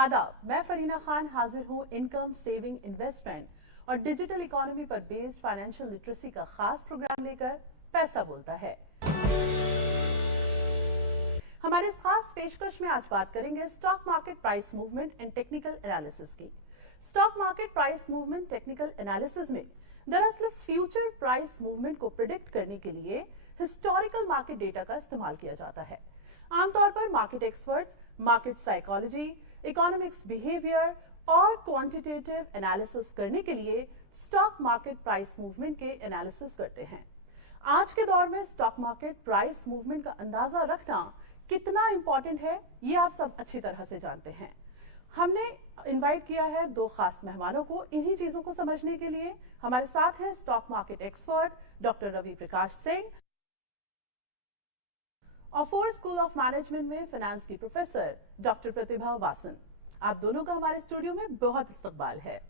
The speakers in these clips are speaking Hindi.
आदाब, मैं फरीना खान हाजिर हूँ इनकम, सेविंग, इन्वेस्टमेंट और डिजिटल इकोनॉमी पर बेस्ड फाइनेंशियल लिटरेसी का खास प्रोग्राम लेकर पैसा बोलता है। हमारे इस खास पेशकश में आज बात करेंगे stock market price movement and technical analysis की। Stock market price movement technical analysis में दरअसल फ्यूचर प्राइस मूवमेंट को प्रिडिक्ट करने के लिए हिस्टोरिकल मार्केट डेटा का इस्तेमाल किया जाता है। आमतौर पर market experts market psychology, economics behaviour और क्वांटिटेटिव एनालिसिस करने के लिए स्टॉक मार्केट प्राइस मूवमेंट के एनालिसिस करते हैं। आज के दौर में स्टॉक मार्केट प्राइस मूवमेंट का अंदाजा रखना कितना इंपॉर्टेंट है, ये आप सब अच्छी तरह से जानते हैं। हमने इनवाइट किया है दो खास मेहमानों को इन्हीं चीजों को समझने के लिए। हमारे साथ हैं stock market expert doctor Ravi Prakash Singh और फोर्ड स्कूल ऑफ मैनेजमेंट में फाइनेंस की प्रोफेसर डॉक्टर प्रतिभा वासन। आप दोनों का हमारे स्टूडियो में बहुत इस्तकबाल है।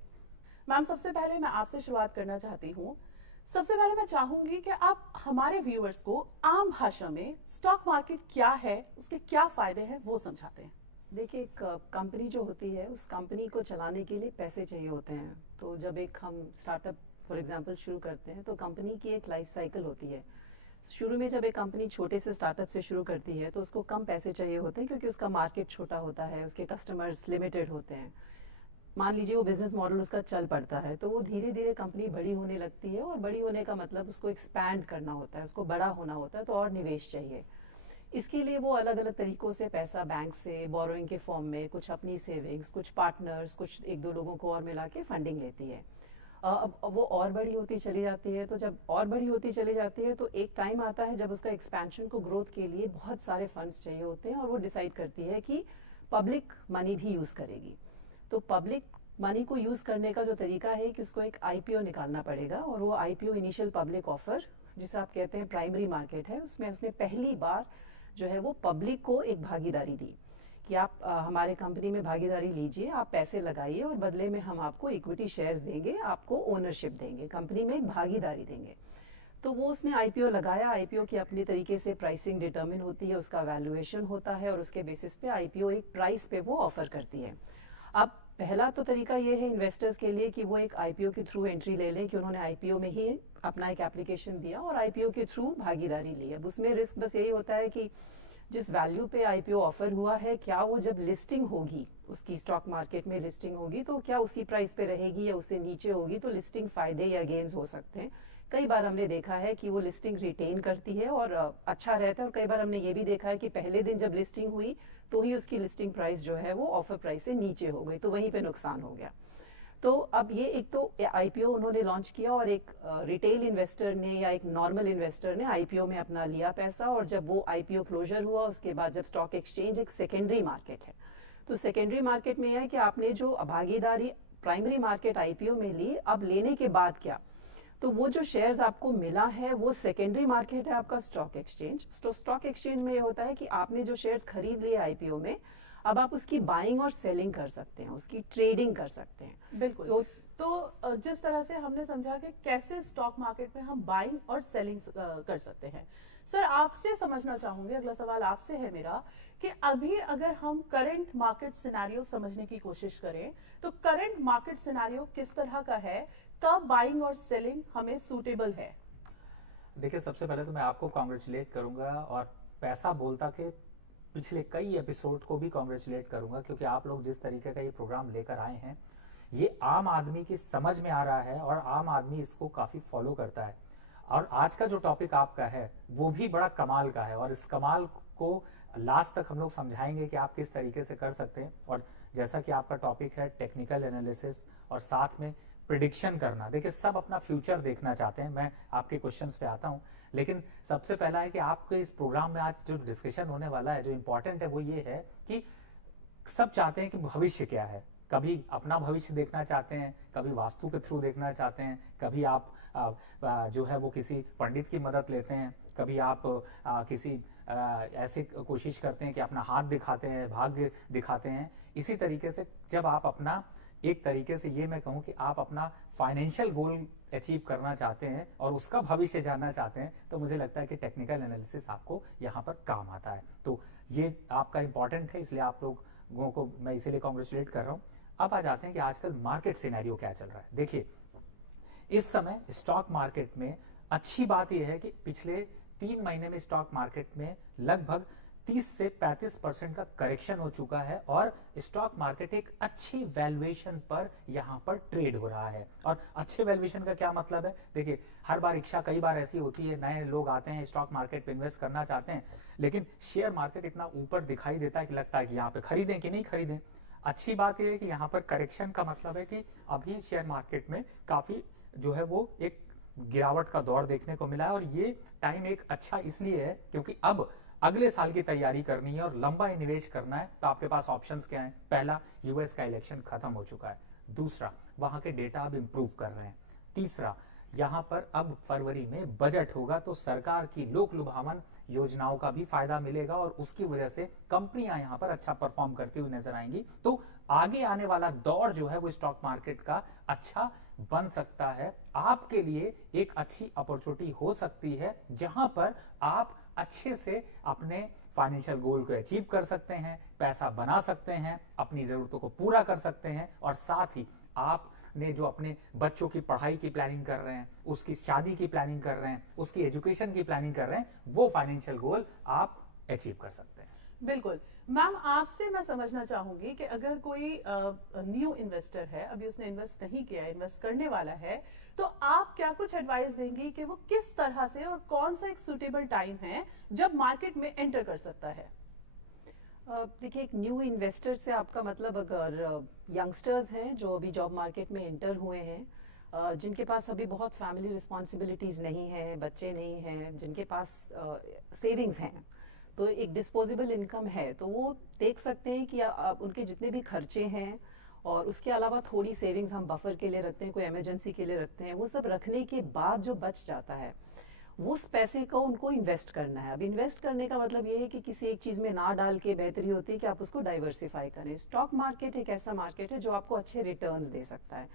मैम, सबसे पहले मैं आपसे शुरुआत करना चाहती हूँ। सबसे पहले मैं चाहूंगी कि आप हमारे व्यूअर्स को आम भाषा में स्टॉक मार्केट क्या है, उसके क्या फायदे हैं, वो समझाते हैं। देखिए, एक कंपनी जो होती है उस कंपनी को चलाने के लिए पैसे चाहिए होते हैं। तो जब एक हम स्टार्टअप फॉर एग्जांपल शुरू करते हैं तो कंपनी की एक लाइफ साइकिल होती है। शुरू में जब एक कंपनी छोटे से स्टार्टअप से शुरू करती है तो उसको कम पैसे चाहिए होते हैं क्योंकि उसका मार्केट छोटा होता है, उसके कस्टमर्स लिमिटेड होते हैं। मान लीजिए वो बिजनेस मॉडल उसका चल पड़ता है तो वो धीरे धीरे कंपनी बड़ी होने लगती है, और बड़ी होने का मतलब उसको एक्सपैंड करना होता है, उसको बड़ा होना होता है, तो और निवेश चाहिए। इसके लिए वो अलग अलग तरीकों से पैसा बैंक से बोरोइंग के फॉर्म में, कुछ अपनी सेविंग्स, कुछ पार्टनर्स, कुछ एक दो लोगों को और मिला के फंडिंग लेती है। अब वो और बड़ी होती चली जाती है। तो जब और बड़ी होती चली जाती है तो एक टाइम आता है जब उसका एक्सपेंशन को ग्रोथ के लिए बहुत सारे फंड्स चाहिए होते हैं, और वो डिसाइड करती है कि पब्लिक मनी भी यूज करेगी। तो पब्लिक मनी को यूज करने का जो तरीका है कि उसको एक आईपीओ निकालना पड़ेगा, और वो आईपीओ इनिशियल पब्लिक ऑफर, जिसे आप कहते हैं प्राइमरी मार्केट है, उसमें उसने पहली बार जो है वो पब्लिक को एक भागीदारी दी कि आप हमारे कंपनी में भागीदारी लीजिए, आप पैसे लगाइए और बदले में हम आपको इक्विटी शेयर्स देंगे, आपको ओनरशिप देंगे, कंपनी में एक भागीदारी देंगे। तो वो उसने आईपीओ लगाया। आईपीओ की अपनी तरीके से प्राइसिंग डिटरमिन होती है, उसका वैल्यूएशन होता है, और उसके बेसिस पे आईपीओ एक प्राइस पे वो ऑफर करती है। अब पहला तो तरीका ये है इन्वेस्टर्स के लिए कि वो एक आईपीओ के थ्रू एंट्री ले लें, कि उन्होंने आईपीओ में ही अपना एक एप्लीकेशन दिया और आईपीओ के थ्रू भागीदारी ली। अब उसमें रिस्क बस यही होता है कि जिस वैल्यू पे आईपीओ ऑफर हुआ है, क्या वो जब लिस्टिंग होगी, उसकी स्टॉक मार्केट में लिस्टिंग होगी, तो क्या उसी प्राइस पे रहेगी या उससे नीचे होगी, तो लिस्टिंग फायदे या गेन्स हो सकते हैं। कई बार हमने देखा है कि वो लिस्टिंग रिटेन करती है और अच्छा रहता है, और कई बार हमने ये भी देखा है कि पहले दिन जब लिस्टिंग हुई तो ही उसकी लिस्टिंग प्राइस जो है वो ऑफर प्राइस से नीचे हो गई, तो वहीं पे नुकसान हो गया। तो अब ये एक तो आईपीओ उन्होंने लॉन्च किया, और एक रिटेल इन्वेस्टर ने या एक नॉर्मल इन्वेस्टर ने आईपीओ में अपना लिया पैसा, और जब वो आईपीओ क्लोजर हुआ उसके बाद जब स्टॉक एक्सचेंज एक सेकेंडरी मार्केट है, तो सेकेंडरी मार्केट में यह है कि आपने जो भागीदारी प्राइमरी मार्केट आईपीओ में ली, अब लेने के बाद क्या, तो वो जो शेयर्स आपको मिला है वो सेकेंडरी मार्केट है आपका स्टॉक एक्सचेंज। तो स्टॉक एक्सचेंज में ये होता है कि आपने जो शेयर्स खरीद लिए आईपीओ में, अब आप उसकी बाइंग और सेलिंग कर सकते हैं, उसकी ट्रेडिंग कर सकते हैं। बिल्कुल। तो जिस तरह से हमने समझा कि कैसे स्टॉक मार्केट में हम बाइंग और सेलिंग कर सकते हैं, सर आपसे समझना चाहूंगी, अगला सवाल आपसे है मेरा कि अभी अगर हम करंट मार्केट सिनेरियो समझने की कोशिश करें तो करंट मार्केट सिनेरियो किस तरह का है, कब बाइंग और सेलिंग हमें सूटेबल है? देखिए, सबसे पहले तो मैं आपको कॉन्ग्रेचुलेट करूंगा, और पैसा बोलता के पिछले कई एपिसोड को भी कॉन्ग्रेचुलेट करूंगा, क्योंकि आप लोग जिस तरीके का ये प्रोग्राम लेकर आए हैं ये आम आदमी की समझ में आ रहा है और आम आदमी इसको काफी फॉलो करता है। और आज का जो टॉपिक आपका है वो भी बड़ा कमाल का है, और इस कमाल को लास्ट तक हम लोग समझाएंगे कि आप किस तरीके से कर सकते हैं। और जैसा कि आपका टॉपिक है टेक्निकल एनालिसिस और साथ में प्रिडिक्शन करना, देखिए सब अपना फ्यूचर देखना चाहते हैं। मैं आपके क्वेश्चंस पे आता हूं, लेकिन सबसे पहला है कि आपके इस प्रोग्राम में आज जो डिस्कशन होने वाला है, जो इंपॉर्टेंट है वो ये है कि सब चाहते हैं कि भविष्य क्या है। कभी अपना भविष्य देखना चाहते हैं, कभी वास्तु के थ्रू देखना चाहते हैं, कभी आप जो है वो किसी पंडित की मदद लेते हैं, कभी आप किसी ऐसे कोशिश करते हैं कि अपना हाथ दिखाते हैं, भाग्य दिखाते हैं। इसी तरीके से जब आप अपना, एक तरीके से ये मैं कहूं कि आप अपना फाइनेंशियल गोल अचीव करना चाहते हैं और उसका भविष्य जानना चाहते हैं, तो मुझे लगता है कि टेक्निकल एनालिसिस आपको यहाँ पर काम आता है। तो ये आपका इंपॉर्टेंट है, इसलिए आप लोगों को मैं इसीलिए कॉन्ग्रेचुलेट कर रहा हूँ। अब आ जाते हैं कि आजकल मार्केट सिनेरियो क्या चल रहा है। देखिए, इस समय स्टॉक मार्केट में अच्छी बात यह है कि पिछले 3 महीने में स्टॉक मार्केट में लगभग 30 से 35% का करेक्शन हो चुका है और स्टॉक मार्केट एक अच्छी वैल्यूएशन पर यहां पर ट्रेड हो रहा है। और अच्छे वैल्यूएशन का क्या मतलब है? देखिए, हर बार इच्छा कई बार ऐसी होती है, नए लोग आते हैं स्टॉक मार्केट पे इन्वेस्ट करना चाहते हैं, लेकिन शेयर मार्केट इतना ऊपर दिखाई देता है कि लगता है कि यहाँ पे खरीदें कि नहीं खरीदें। अच्छी बात यह है कि यहाँ पर करेक्शन का मतलब है कि अभी शेयर मार्केट में काफी जो है वो एक गिरावट का दौर देखने को मिला है। और ये टाइम एक अच्छा इसलिए है क्योंकि अब अगले साल की तैयारी करनी है और लंबा निवेश करना है, तो आपके पास ऑप्शंस क्या हैं? पहला, यूएस का इलेक्शन खत्म हो चुका है। दूसरा, वहां के डेटा अब इंप्रूव कर रहे हैं। तीसरा, यहां पर अब फरवरी में बजट होगा, तो सरकार की लोक लुभावन योजनाओं का भी फायदा मिलेगा और उसकी वजह से कंपनियां यहां पर अच्छा परफॉर्म करती हुई नजर आएंगी। तो आगे आने वाला दौर जो है वो स्टॉक मार्केट का अच्छा बन सकता है। आपके लिए एक अच्छी अपॉर्चुनिटी हो सकती है जहां पर आप अच्छे से अपने फाइनेंशियल गोल को अचीव कर सकते हैं, पैसा बना सकते हैं, अपनी जरूरतों को पूरा कर सकते हैं और साथ ही आपने जो अपने बच्चों की पढ़ाई की प्लानिंग कर रहे हैं, उसकी शादी की प्लानिंग कर रहे हैं, उसकी एजुकेशन की प्लानिंग कर रहे हैं, वो फाइनेंशियल गोल आप अचीव कर सकते हैं। बिल्कुल मैम, आपसे मैं समझना चाहूंगी कि अगर कोई न्यू इन्वेस्टर है, अभी उसने इन्वेस्ट नहीं किया, इन्वेस्ट करने वाला है, तो आप क्या कुछ एडवाइस देंगी कि वो किस तरह से और कौन सा एक सुटेबल टाइम है जब मार्केट में एंटर कर सकता है? देखिए, एक न्यू इन्वेस्टर से आपका मतलब अगर यंगस्टर्स हैं जो अभी जॉब मार्केट में एंटर हुए हैं, जिनके पास अभी बहुत फैमिली रिस्पॉन्सिबिलिटीज नहीं है, बच्चे नहीं हैं, जिनके पास सेविंग्स हैं, तो एक डिस्पोजेबल इनकम है, तो वो देख सकते हैं कि उनके जितने भी खर्चे हैं और उसके अलावा थोड़ी सेविंग्स हम बफर के लिए रखते हैं, कोई इमरजेंसी के लिए रखते हैं, वो सब रखने के बाद जो बच जाता है वो उस पैसे को उनको इन्वेस्ट करना है। अब इन्वेस्ट करने का मतलब ये है कि किसी एक चीज में ना डाल के बेहतरी होती है कि आप उसको डाइवर्सिफाई करें। स्टॉक मार्केट एक ऐसा मार्केट है जो आपको अच्छे रिटर्न्स दे सकता है।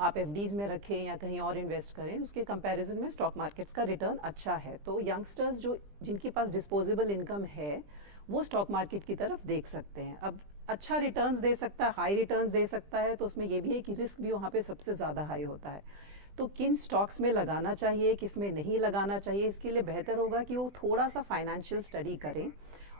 आप एफडीज में रखें या कहीं और इन्वेस्ट करें, उसके कंपैरिजन में स्टॉक मार्केट्स का रिटर्न अच्छा है। तो यंगस्टर्स जो जिनके पास डिस्पोजेबल इनकम है वो स्टॉक मार्केट की तरफ देख सकते हैं। अब अच्छा रिटर्न्स दे सकता है, हाई रिटर्न्स दे सकता है, तो उसमें ये भी है कि रिस्क भी वहां पे सबसे ज्यादा हाई होता है। तो किन स्टॉक्स में लगाना चाहिए, किस में नहीं लगाना चाहिए, इसके लिए बेहतर होगा कि वो थोड़ा सा फाइनेंशियल स्टडी करें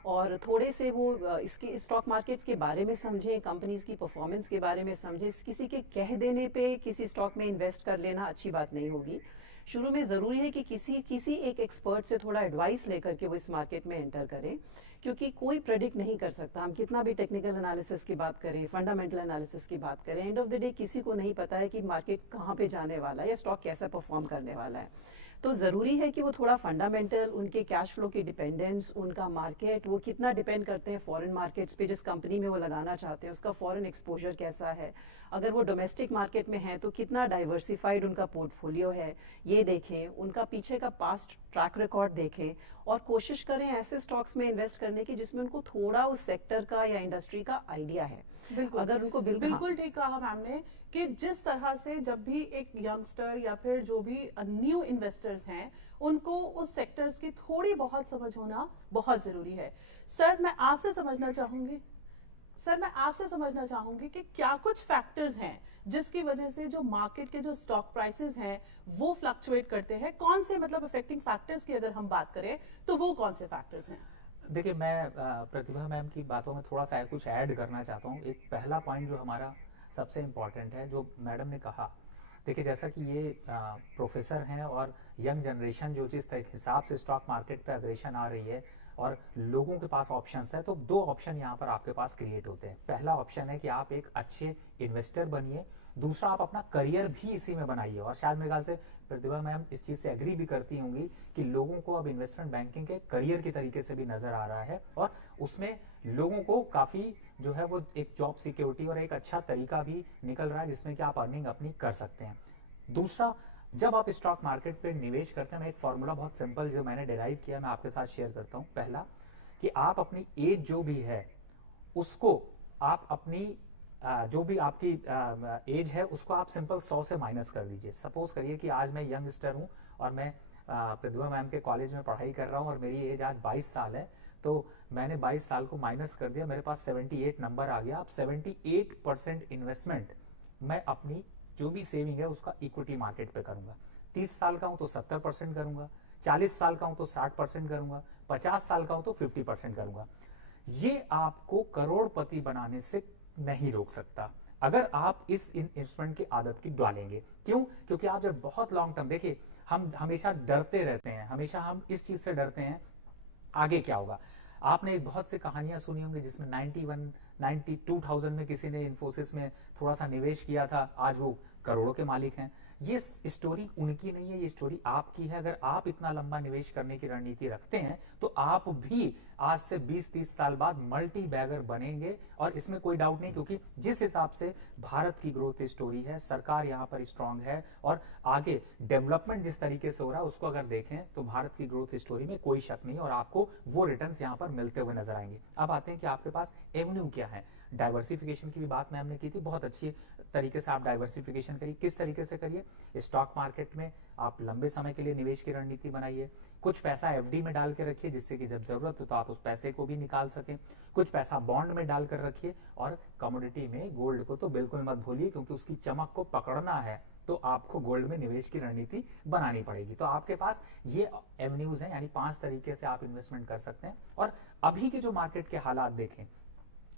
और थोड़े से वो इसके स्टॉक मार्केट्स के बारे में समझें, कंपनीज की परफॉर्मेंस के बारे में समझें। किसी के कह देने पे किसी स्टॉक में इन्वेस्ट कर लेना अच्छी बात नहीं होगी। शुरू में जरूरी है कि किसी एक एक्सपर्ट से थोड़ा एडवाइस लेकर के वो इस मार्केट में एंटर करें, क्योंकि कोई प्रेडिक्ट नहीं कर सकता। हम कितना भी टेक्निकल एनालिसिस की बात करें, फंडामेंटल एनालिसिस की बात करें, एंड ऑफ द डे किसी को नहीं पता है कि मार्केट कहाँ पे जाने वाला है या स्टॉक कैसा परफॉर्म करने वाला है। तो जरूरी है कि वो थोड़ा फंडामेंटल, उनके कैश फ्लो की डिपेंडेंस, उनका मार्केट, वो कितना डिपेंड करते हैं फॉरेन मार्केट्स पे, जिस कंपनी में वो लगाना चाहते हैं उसका फॉरेन एक्सपोजर कैसा है, अगर वो डोमेस्टिक मार्केट में है तो कितना डाइवर्सिफाइड उनका पोर्टफोलियो है, ये देखें, उनका पीछे का पास्ट ट्रैक रिकॉर्ड देखें और कोशिश करें ऐसे स्टॉक्स में इन्वेस्ट करने की जिसमें उनको थोड़ा उस सेक्टर का या इंडस्ट्री का आइडिया है। बिल्कुल, अगर उनको बिल्कुल ठीक कहा मैम ने कि जिस तरह से जब भी एक यंगस्टर या फिर जो भी न्यू इन्वेस्टर्स हैं उनको उस सेक्टर्स की थोड़ी बहुत समझ होना बहुत जरूरी है। सर मैं आपसे समझना चाहूंगी कि क्या कुछ फैक्टर्स हैं जिसकी वजह से जो मार्केट के जो स्टॉक प्राइसेस हैं वो फ्लक्चुएट करते हैं, कौन से मतलब इफेक्टिंग फैक्टर्स की अगर हम बात करें तो वो कौन से फैक्टर्स हैं? देखिए, मैं प्रतिभा मैम की बातों में थोड़ा सा कुछ ऐड करना चाहता हूँ। एक पहला पॉइंट जो हमारा सबसे इम्पोर्टेंट है, जो मैडम ने कहा, देखिए जैसा कि ये प्रोफेसर हैं और यंग जनरेशन जो जिस हिसाब से स्टॉक मार्केट पे अग्रेशन आ रही है और लोगों के पास ऑप्शंस है, तो 2 ऑप्शन यहाँ पर आपके पास क्रिएट होते हैं। पहला ऑप्शन है कि आप एक अच्छे इन्वेस्टर बनिए, दूसरा आप अपना करियर भी इसी में बनाइए। और शायद मेरे ख्याल से प्रतिभा मैम इस चीज से एग्री भी करती होंगी कि लोगों को अब इन्वेस्टमेंट बैंकिंग के करियर की तरीके से भी नजर आ रहा है और उसमें लोगों को काफी जो है वो एक जॉब सिक्योरिटी और एक अच्छा तरीका भी निकल रहा है जिसमें कि आप अर्निंग अपनी कर सकते हैं। दूसरा, जब आप स्टॉक मार्केट पे निवेश करते हैं, मैं एक फॉर्मूला बहुत सिंपल जो मैंने डिराइव किया मैं आपके साथ शेयर करता हूँ। पहला, कि आप अपनी एज जो भी है उसको आप अपनी जो भी आपकी एज है उसको आप सिंपल 100 से माइनस कर दीजिए। सपोज करिए कि आज मैं यंगस्टर हूं और मैं प्रतिभा मैम के कॉलेज में पढ़ाई कर रहा हूं और मेरी एज आज 22 साल है, तो मैंने 22 साल को माइनस कर दिया, मेरे पास 78 नंबर आ गया। अब 78% इन्वेस्टमेंट मैं अपनी जो भी सेविंग है उसका इक्विटी मार्केट पे करूंगा। 30 साल का हूं तो 70% करूंगा, 40 साल का हूं तो 60% करूंगा, 50 साल का हूं तो 50% करूंगा। ये आपको करोड़पति बनाने से नहीं रोक सकता अगर आप इस इन्वेस्टमेंट की आदत की डालेंगे। क्यों? क्योंकि आप जब बहुत लॉन्ग टर्म, देखिए हम हमेशा डरते रहते हैं, हमेशा हम इस चीज से डरते हैं आगे क्या होगा। आपने बहुत सी कहानियां सुनी होंगी जिसमें 2000 में किसी ने इन्फोसिस में थोड़ा सा निवेश किया था, आज वो करोड़ों के मालिक हैं। ये स्टोरी उनकी नहीं है, ये स्टोरी आपकी है। अगर आप इतना लंबा निवेश करने की रणनीति रखते हैं तो आप भी आज से 20-30 साल बाद मल्टी बैगर बनेंगे, और इसमें कोई डाउट नहीं, क्योंकि जिस हिसाब से भारत की ग्रोथ स्टोरी है, सरकार यहाँ पर स्ट्रांग है और आगे डेवलपमेंट जिस तरीके से हो रहा है उसको अगर देखें तो भारत की ग्रोथ स्टोरी में कोई शक नहीं, और आपको वो रिटर्न्स यहाँ पर मिलते हुए नजर आएंगे। अब आते हैं कि आपके पास एवेन्यू क्या है। डाइवर्सिफिकेशन की भी बात मैम ने की थी, बहुत अच्छी तरीके से आप डाइवर्सिफिकेशन करिए। किस तरीके से करिए? स्टॉक मार्केट में आप लंबे समय के लिए निवेश की रणनीति बनाइए, कुछ पैसा एफडी में डाल के रखिए जिससे कि जब जरूरत हो तो आप उस पैसे को भी निकाल सकें, कुछ पैसा बॉन्ड में डाल कर रखिए, और कमोडिटी में गोल्ड को तो बिल्कुल मत भूलिए, क्योंकि उसकी चमक को पकड़ना है तो आपको गोल्ड में निवेश की रणनीति बनानी पड़ेगी। तो आपके पास ये एवेन्यूज हैं, यानी 5 तरीके से आप इन्वेस्टमेंट कर सकते हैं। और अभी के जो मार्केट के हालात देखें,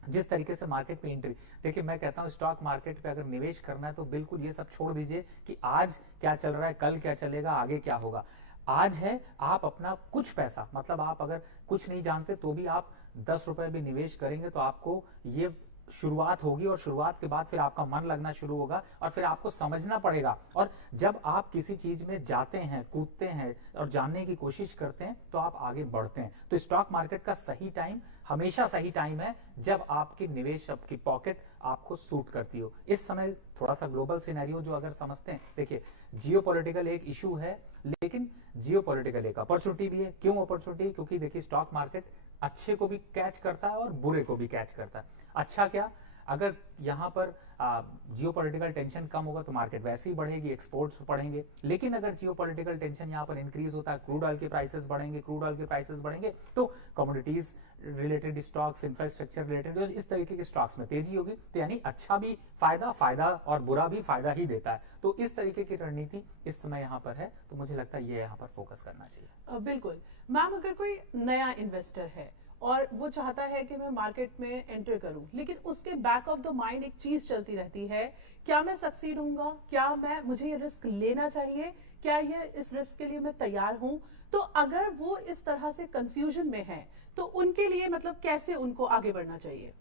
जिस तरीके से मार्केट में एंट्री, देखिए मैं कहता हूं स्टॉक मार्केट पे अगर निवेश करना है तो बिल्कुल ये सब छोड़ दीजिए कि आज क्या चल रहा है, कल क्या चलेगा, आगे क्या होगा। आज है, आप अपना कुछ पैसा, मतलब आप अगर कुछ नहीं जानते तो भी आप 10 रुपए भी निवेश करेंगे तो आपको ये शुरुआत होगी, और शुरुआत के बाद फिर आपका मन लगना शुरू होगा और फिर आपको समझना पड़ेगा। और जब आप किसी चीज में जाते हैं, कूदते हैं और जानने की कोशिश करते हैं तो आप आगे बढ़ते हैं। तो स्टॉक मार्केट का सही टाइम हमेशा सही टाइम है जब आपकी निवेश, आपकी पॉकेट आपको सूट करती हो। इस समय थोड़ा सा ग्लोबल सिनेरियो जो अगर समझते हैं, देखिए जियोपॉलिटिकल एक इशू है, लेकिन जियोपॉलिटिकल एक अपॉर्चुनिटी भी है। क्यों अपॉर्चुनिटी? क्योंकि देखिए स्टॉक मार्केट अच्छे को भी कैच करता है और बुरे को भी कैच करता है। अच्छा क्या, अगर यहाँ पर जियोपॉलिटिकल टेंशन कम होगा तो मार्केट वैसे ही बढ़ेगी, एक्सपोर्ट्स बढ़ेंगे। लेकिन अगर जियोपॉलिटिकल टेंशन यहाँ पर इंक्रीज होता है, क्रूड ऑयल के प्राइसेस बढ़ेंगे, क्रूड ऑयल के प्राइसेस बढ़ेंगे तो commodities related stocks, infrastructure related इस तरीके के स्टॉक्स में तेजी होगी। तो यानी अच्छा भी फायदा और बुरा भी फायदा ही देता है। तो इस तरीके की रणनीति इस समय यहाँ पर है, तो मुझे लगता है ये यहाँ पर फोकस करना चाहिए। बिल्कुल मैम, अगर कोई नया इन्वेस्टर है और वो चाहता है कि मैं मार्केट में एंटर करूं, लेकिन उसके बैक ऑफ द माइंड एक चीज चलती रहती है, क्या मैं सक्सीड होऊंगा, क्या मुझे ये रिस्क लेना चाहिए, क्या ये इस रिस्क के लिए मैं तैयार हूं। तो अगर वो इस तरह से कंफ्यूजन में है तो उनके लिए मतलब कैसे उनको आगे बढ़ना चाहिए?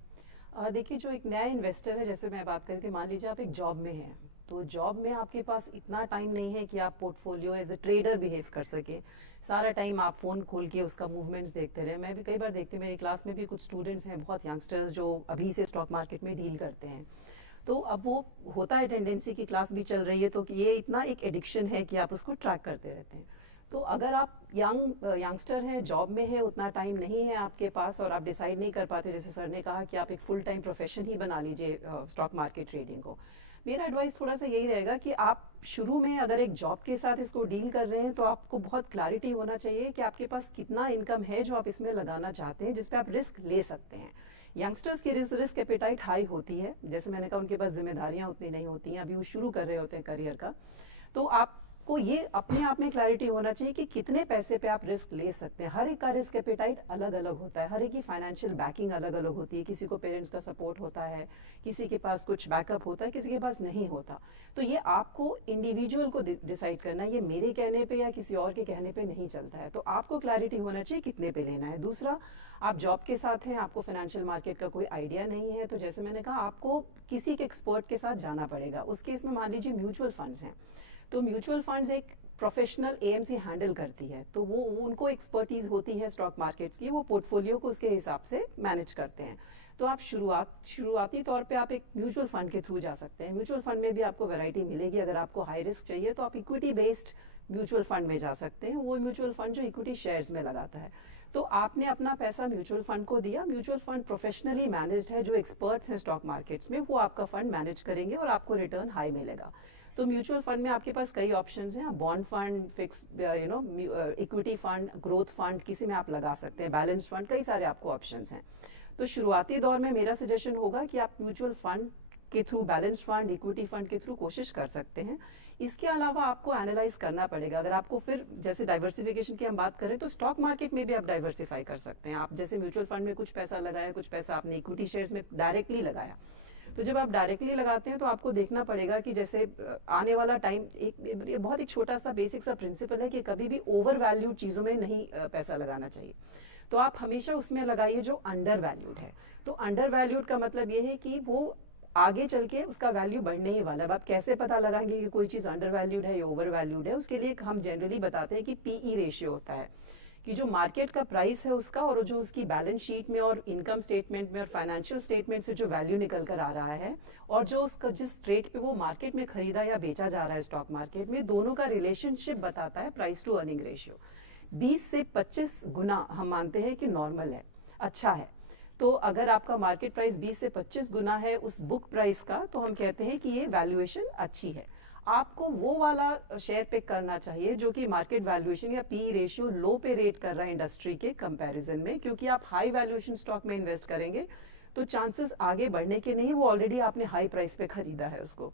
देखिए, जो एक नया इन्वेस्टर है, जैसे मैं बात करी थी, मान लीजिए आप एक जॉब में हैं, तो जॉब में आपके पास इतना टाइम नहीं है कि आप portfolio as a trader behave कर सके। सारा टाइम आप फोन खोल के उसका मूवमेंट्स देखते रहे। मैं भी कई बार देखती हूँ, मेरी क्लास में भी कुछ स्टूडेंट्स हैं, बहुत यंगस्टर्स, जो अभी से स्टॉक मार्केट में डील करते हैं। तो अब वो होता है टेंडेंसी की क्लास भी चल रही है तो ये इतना एक एडिक्शन है कि आप उसको ट्रैक करते रहते हैं। तो अगर आप यंगस्टर हैं, जॉब में है, उतना टाइम नहीं है आपके पास और आप डिसाइड नहीं कर पाते, जैसे सर ने कहा कि आप एक फुल टाइम प्रोफेशन ही बना लीजिए स्टॉक मार्केट ट्रेडिंग को, मेरा एडवाइस थोड़ा सा यही रहेगा कि आप शुरू में अगर एक जॉब के साथ इसको डील कर रहे हैं तो आपको बहुत क्लैरिटी होना चाहिए कि आपके पास कितना इनकम है जो आप इसमें लगाना चाहते हैं, जिसपे आप रिस्क ले सकते हैं। यंगस्टर्स की रिस्क एपेटाइट हाई होती है, जैसे मैंने कहा उनके पास जिम्मेदारियां उतनी नहीं होती हैं, अभी वो शुरू कर रहे होते हैं करियर का। तो आपको ये अपने आप में क्लैरिटी होना चाहिए कि कितने पैसे पे आप रिस्क ले सकते हैं। हर एक का रिस्क एपेटाइट अलग अलग होता है, हर एक की फाइनेंशियल बैकिंग अलग अलग होती है। किसी को पेरेंट्स का सपोर्ट होता है, किसी के पास कुछ बैकअप होता है, किसी के पास नहीं होता। तो ये आपको इंडिविजुअल को डिसाइड करना है, ये मेरे कहने पे या किसी और के कहने पे नहीं चलता है। तो आपको क्लैरिटी होना चाहिए कितने पे लेना है। दूसरा, आप जॉब के साथ हैं, आपको फाइनेंशियल मार्केट का कोई आइडिया नहीं है, तो जैसे मैंने कहा आपको किसी के एक्सपर्ट के साथ जाना पड़ेगा। उस केस में मान लीजिए म्यूचुअल फंड्स हैं, तो म्यूचुअल फंड्स एक प्रोफेशनल एएमसी हैंडल करती है, तो वो उनको एक्सपर्टीज होती है स्टॉक मार्केट्स की, वो पोर्टफोलियो को उसके हिसाब से मैनेज करते हैं। तो आप शुरुआती तौर पे आप एक म्यूचुअल फंड के थ्रू जा सकते हैं। म्यूचुअल फंड में भी आपको वैरायटी मिलेगी। अगर आपको हाई रिस्क चाहिए तो आप इक्विटी बेस्ड म्यूचुअल फंड में जा सकते हैं। वो म्यूचुअल फंड जो इक्विटी शेयर्स में लगाता है। तो आपने अपना पैसा म्यूचुअल फंड को दिया, म्यूचुअल फंड प्रोफेशनली मैनेज्ड है, जो एक्सपर्ट्स हैं स्टॉक मार्केट्स में, वो आपका फंड मैनेज करेंगे और आपको रिटर्न हाई मिलेगा। तो म्यूचुअल फंड में आपके पास कई ऑप्शंस हैं, bond fund, fix equity fund, growth fund, किसी में आप लगा सकते हैं, बैलेंस फंड, कई सारे आपको ऑप्शंस हैं। तो शुरुआती दौर में मेरा सजेशन होगा कि आप म्यूचुअल फंड के through, balance fund, equity fund के थ्रू कोशिश कर सकते हैं। इसके अलावा आपको एनालाइज करना पड़ेगा। अगर आपको फिर जैसे डाइवर्सिफिकेशन की हम बात करें तो स्टॉक मार्केट में भी आप डाइवर्सिफाई कर सकते हैं। आप जैसे म्यूचुअल फंड में कुछ पैसा लगाया, कुछ पैसा आपने इक्विटी शेयर्स में डायरेक्टली लगाया, तो जब आप डायरेक्टली लगाते हैं तो आपको देखना पड़ेगा कि जैसे आने वाला टाइम, एक बहुत ही छोटा सा बेसिक सा प्रिंसिपल है कि कभी भी ओवर वैल्यूड चीजों में नहीं पैसा लगाना चाहिए। तो आप हमेशा उसमें लगाइए जो अंडर वैल्यूड है। तो अंडर वैल्यूड का मतलब ये है कि वो आगे चल के उसका वैल्यू बढ़ने ही वाला है। अब आप कैसे पता लगाएंगे कि कोई चीज अंडर वैल्यूड है या ओवर वैल्यूड है? उसके लिए हम जनरली बताते हैं कि पीई रेशियो होता है, कि जो मार्केट का प्राइस है उसका और जो उसकी बैलेंस शीट में और इनकम स्टेटमेंट में और फाइनेंशियल स्टेटमेंट से जो वैल्यू निकल कर आ रहा है, और जो उसका जिस रेट पे वो मार्केट में खरीदा या बेचा जा रहा है स्टॉक मार्केट में, दोनों का रिलेशनशिप बताता है प्राइस टू अर्निंग रेशियो। 20 से 25 गुना हम मानते हैं कि नॉर्मल है, अच्छा है। तो अगर आपका मार्केट प्राइस 20 से 25 गुना है उस बुक प्राइस का, तो हम कहते हैं कि ये वैल्यूएशन अच्छी है। आपको वो वाला शेयर पिक करना चाहिए जो कि मार्केट वैल्यूएशन या पी रेशियो लो पे रेट कर रहा है इंडस्ट्री के कंपैरिजन में, क्योंकि आप हाई वैल्यूएशन स्टॉक में इन्वेस्ट करेंगे तो चांसेस आगे बढ़ने के नहीं, वो ऑलरेडी आपने हाई प्राइस पे खरीदा है उसको।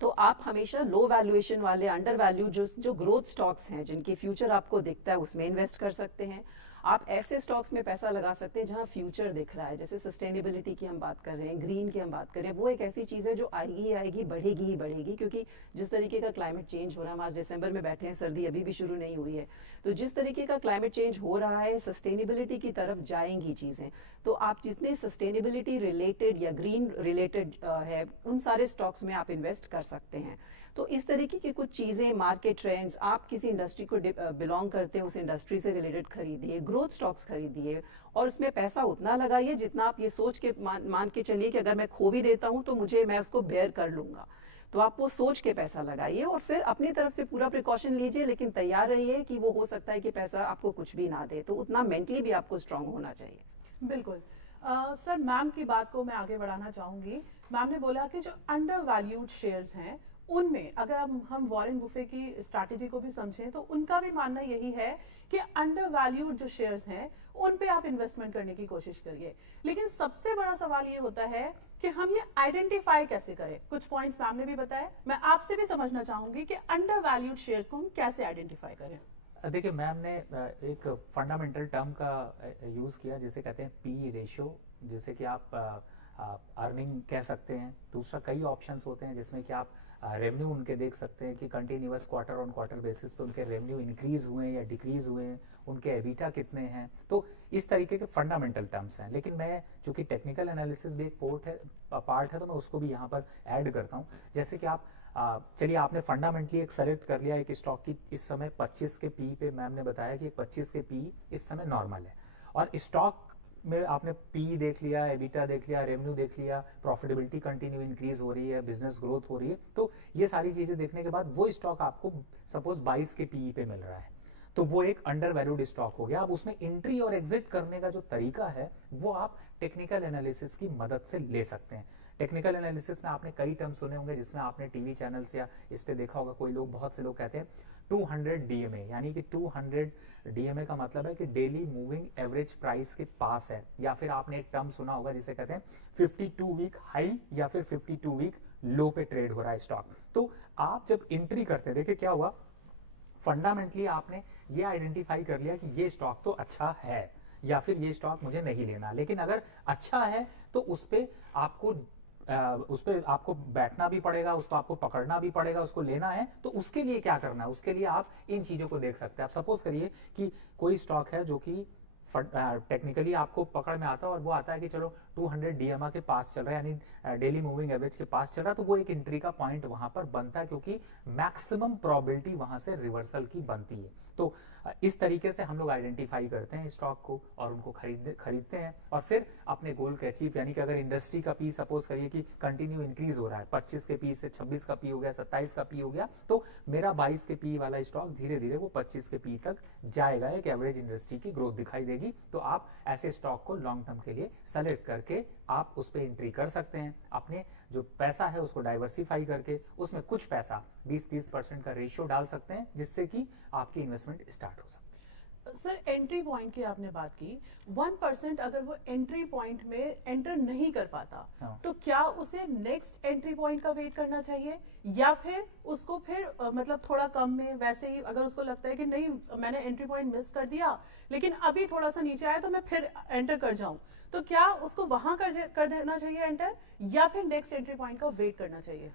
तो आप हमेशा लो वैल्यूएशन वाले, अंडर वैल्यू जो ग्रोथ स्टॉक्स हैं, जिनके फ्यूचर आपको दिखता है, उसमें इन्वेस्ट कर सकते हैं। आप ऐसे स्टॉक्स में पैसा लगा सकते हैं जहां फ्यूचर दिख रहा है, जैसे सस्टेनेबिलिटी की हम बात कर रहे हैं, ग्रीन की हम बात कर रहे हैं। वो एक ऐसी चीज है जो आएगी आएगी, बढ़ेगी ही बढ़ेगी, क्योंकि जिस तरीके का क्लाइमेट चेंज हो रहा है, हम आज दिसंबर में बैठे हैं, सर्दी अभी भी शुरू नहीं हुई है, तो जिस तरीके का क्लाइमेट चेंज हो रहा है, सस्टेनेबिलिटी की तरफ जाएंगी चीजें। तो आप जितने सस्टेनेबिलिटी रिलेटेड या ग्रीन रिलेटेड है, उन सारे स्टॉक्स में आप इन्वेस्ट कर सकते हैं। तो इस तरीके की कुछ चीजें, मार्केट ट्रेंड्स, आप किसी इंडस्ट्री को बिलोंग करते हैं, उस इंडस्ट्री से रिलेटेड खरीदिए, ग्रोथ स्टॉक्स खरीदिए, और उसमें पैसा उतना लगाइए जितना आप ये सोच के मान के चलिए कि अगर मैं खो भी देता हूं तो मैं उसको बेयर कर लूंगा। तो आप वो सोच के पैसा लगाइए और फिर अपनी तरफ से पूरा प्रिकॉशन लीजिए, लेकिन तैयार रहिए कि वो हो सकता है कि पैसा आपको कुछ भी ना दे। तो उतना मेंटली भी आपको स्ट्रांग होना चाहिए। बिल्कुल। सर, मैम की बात को मैं आगे बढ़ाना चाहूंगी। मैम ने बोला कि जो अंडर वैल्यूड शेयर्स हैं उनमें अगर हम वॉरेन बुफे की स्ट्रैटेजी को भी समझें तो उनका भी मानना यही है कि अंडर वैल्यूड जो शेयर्स हैं उन पे आप इन्वेस्टमेंट करने की कोशिश करिए। लेकिन सबसे बड़ा सवाल ये होता है कि हम ये आइडेंटिफाई कैसे करें। कुछ पॉइंट्स मैम ने भी बताए, मैं आपसे भी समझना चाहूंगी कि अंडर वैल्यूड शेयर्स को हम कैसे आइडेंटिफाई करें। देखिए, मैम ने एक फंडामेंटल टर्म का यूज किया जिसे कहते हैं पी रेशियो, जिसे कि आप अर्निंग कह सकते हैं। दूसरा, कई ऑप्शंस होते हैं जिसमें कि आप रेवेन्यू उनके देख सकते हैं कि continuous quarter on quarter basis पे उनके रेवेन्यू इंक्रीज हुए या डिक्रीज हुए हैं, उनके एबिटा कितने हैं। तो इस तरीके के फंडामेंटल टर्म्स हैं। लेकिन मैं, चूंकि टेक्निकल एनालिसिस भी एक पार्ट है, तो मैं उसको भी यहाँ पर ऐड करता हूँ। जैसे कि आप चलिए, आपने फंडामेंटली एक सेलेक्ट कर लिया एक स्टॉक की इस समय 25 के पी पे, मैम ने बताया कि 25 के पी इस समय नॉर्मल है, और स्टॉक में आपने पी देख लिया, एबिटा देख लिया, रेवेन्यू देख लिया, प्रॉफिटेबिलिटी कंटिन्यू इंक्रीज हो रही है, बिजनेस ग्रोथ हो रही है। तो ये सारी चीजें देखने के बाद वो स्टॉक आपको सपोज 22 के पी पे मिल रहा है, तो वो एक अंडर वैल्यूड स्टॉक हो गया। अब उसमें एंट्री और एग्जिट करने का जो तरीका है वो आप टेक्निकल एनालिसिस की मदद से ले सकते हैं। टेक्निकल एनालिसिस में आपने कई टर्म सुने होंगे, जिसमें आपने टीवी चैनल्स या इस पे देखा होगा, कोई लोग, बहुत से लोग कहते हैं 200 डीएमए, यानी कि 200 डीएमए का मतलब है कि डेली मूविंग एवरेज प्राइस के पास है। या फिर आपने एक टर्म सुना होगा जिसे कहते हैं 52 वीक हाई या फिर 52 वीक लो पे ट्रेड हो रहा है स्टॉक। तो आप जब एंट्री करते हैं, देखिए क्या हुआ, फंडामेंटली आपने ये आइडेंटिफाई कर लिया कि ये स्टॉक तो अच्छा है या फिर ये स्टॉक मुझे नहीं लेना। लेकिन अगर अच्छा है तो उस पे आपको बैठना भी पड़ेगा, उसको आपको पकड़ना भी पड़ेगा, उसको लेना है। तो उसके लिए क्या करना है, उसके लिए आप इन चीजों को देख सकते हैं। आप सपोज करिए कि कोई स्टॉक है जो कि टेक्निकली आपको पकड़ में आता है और वो आता है कि चलो 200 डीएमए के पास चल रहा है, यानी डेली मूविंग एवरेज के पास चल रहा है, तो वो एक एंट्री का पॉइंट वहां पर बनता है, क्योंकि मैक्सिमम प्रोबेबिलिटी वहां से रिवर्सल की बनती है। तो इस तरीके से हम लोग आइडेंटिफाई करते हैं स्टॉक को और उनको खरीदते हैं और फिर अपने गोल के अचीव, यानी कि अगर इंडस्ट्री का पी सपोज करिए कि कंटिन्यू इंक्रीज हो रहा है, 25 के पी से 26 का पी हो गया, 27 का पी हो गया, तो मेरा 22 के पी वाला स्टॉक धीरे धीरे वो 25 के पी तक जाएगा, एक एवरेज इंडस्ट्री की ग्रोथ दिखाई देगी। तो आप ऐसे स्टॉक को लॉन्ग टर्म के लिए सेलेक्ट करके आप उस पर एंट्री कर सकते हैं। अपने जो पैसा है उसको डाइवर्सिफाई करके उसमें कुछ पैसा 20-30% का रेशियो डाल सकते हैं, जिससे कि आपकी इन्वेस्टमेंट स्टार्ट हो सकती है। सर, एंट्री पॉइंट की आपने बात की, 1% अगर वो एंट्री पॉइंट में एंटर नहीं कर पाता, तो क्या उसे नेक्स्ट एंट्री पॉइंट का वेट करना चाहिए, या फिर उसको फिर मतलब थोड़ा कम में वैसे ही, अगर उसको लगता है कि नहीं मैंने एंट्री पॉइंट मिस कर दिया लेकिन अभी थोड़ा सा नीचे आया तो मैं फिर एंटर कर जाऊं, तो क्या उसको वहां कर देना चाहिए एंटर, या फिर नेक्स्ट एंट्री पॉइंट का वेट करना चाहिए?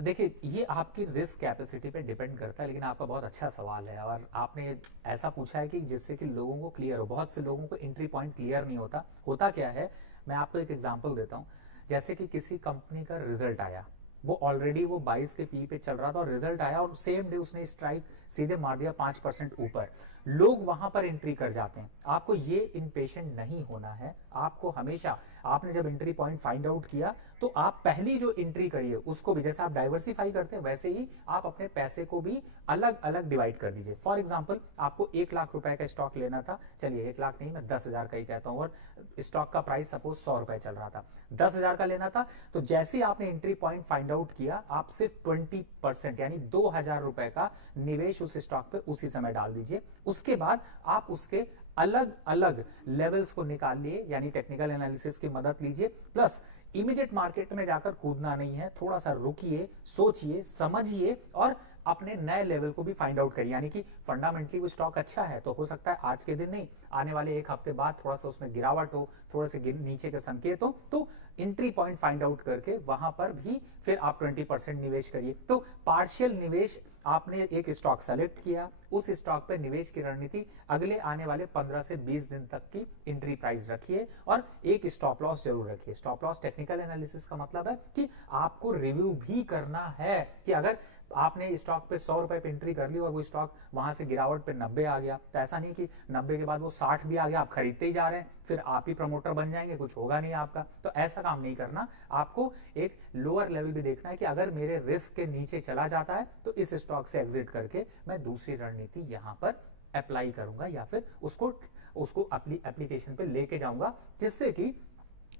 देखिए, ये आपकी रिस्क कैपेसिटी पे डिपेंड करता है, लेकिन आपका बहुत अच्छा सवाल है और आपने ऐसा पूछा है कि जिससे कि लोगों को क्लियर हो। बहुत से लोगों को एंट्री पॉइंट क्लियर नहीं होता क्या है, मैं आपको एक एग्जांपल देता हूं। जैसे कि किसी कंपनी का रिजल्ट आया, वो ऑलरेडी वो 22 के पी पे चल रहा था और रिजल्ट आया और सेम डे उसने स्ट्राइक सीधे मार दिया 5% ऊपर, लोग वहां पर एंट्री कर जाते हैं। आपको ये इम्पेशेंट नहीं होना है। आपको हमेशा, आपने जब एंट्री पॉइंट फाइंड आउट किया तो आप पहली जो एंट्री करिए उसको भी, जैसे आप डाइवर्सिफाई करते हैं वैसे ही आप अपने पैसे को भी अलग अलग डिवाइड कर दीजिए। फॉर एग्जांपल, आपको 1 लाख रुपए का स्टॉक लेना था, चलिए 1 लाख नहीं, मैं 10,000 का ही कहता हूं, और स्टॉक का प्राइस सपोज 100 रुपए चल रहा था, 10,000 का लेना था, तो जैसे ही आपने एंट्री पॉइंट फाइंड आउट किया, आप सिर्फ 20% यानी 2,000 रुपए का निवेश उस स्टॉक पे उसी समय डाल दीजिए। उसके बाद आप उसके अलग अलग लेवल्स को निकालिए, यानी टेक्निकल एनालिसिस की मदद लीजिए, प्लस इमीडिएट मार्केट में जाकर कूदना नहीं है, थोड़ा सा रुकिए, सोचिए, समझिए और अपने नए लेवल को भी फाइंड आउट करिए। यानी कि फंडामेंटली वो स्टॉक अच्छा है तो हो सकता है आज के दिन नहीं, आने वाले 1 हफ्ते बाद थोड़ा सा उसमें गिरावट हो, थोड़े से नीचे के संकेत हो, तो एंट्री पॉइंट फाइंड आउट करके वहां पर भी फिर आप 20% निवेश करिए। तो पार्शियल निवेश, आपने एक स्टॉक सेलेक्ट किया, उस स्टॉक पे निवेश की रणनीति अगले आने वाले 15 से 20 दिन तक की एंट्री प्राइस रखिए और एक स्टॉप लॉस जरूर रखिए। स्टॉप लॉस टेक्निकल एनालिसिस का मतलब है कि आपको रिव्यू भी करना है कि अगर आपने स्टॉक पे 100 रुपए पे एंट्री कर ली और वो स्टॉक वहां से गिरावट पे 90 आ गया, तो ऐसा नहीं कि 90 के बाद वो 60 भी आ गया, आप खरीदते ही जा रहे हैं, फिर आप ही प्रमोटर बन जाएंगे, कुछ होगा नहीं आपका। तो ऐसा काम नहीं करना। आपको एक लोअर लेवल भी देखना है कि अगर मेरे रिस्क के नीचे चला जाता है तो इस स्टॉक से एग्जिट करके मैं दूसरी रणनीति यहां पर अप्लाई करूंगा या फिर उसको अपनी एप्लीकेशन पे लेके जाऊंगा, जिससे कि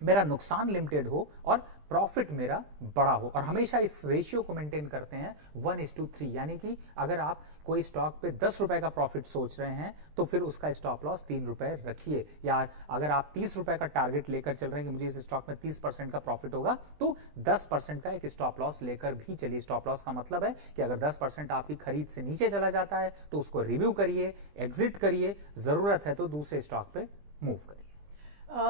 मेरा नुकसान लिमिटेड हो और प्रॉफिट मेरा बड़ा हो। और हमेशा इस रेशियो को मेंटेन करते हैं 1:3, यानी कि अगर आप कोई स्टॉक पे 10 रुपए का प्रॉफिट सोच रहे हैं तो फिर उसका स्टॉप लॉस 3 रुपए रखिए, या अगर आप 30 रुपए का टारगेट लेकर चल रहे हैं कि मुझे इस स्टॉक में 30% का प्रॉफिट होगा, तो 10% का एक स्टॉप लॉस लेकर भी चलिए। स्टॉप लॉस का मतलब है कि अगर 10% आपकी खरीद से नीचे चला जाता है तो उसको रिव्यू करिए, एग्जिट करिए, जरूरत है तो दूसरे स्टॉक पे मूव करिए।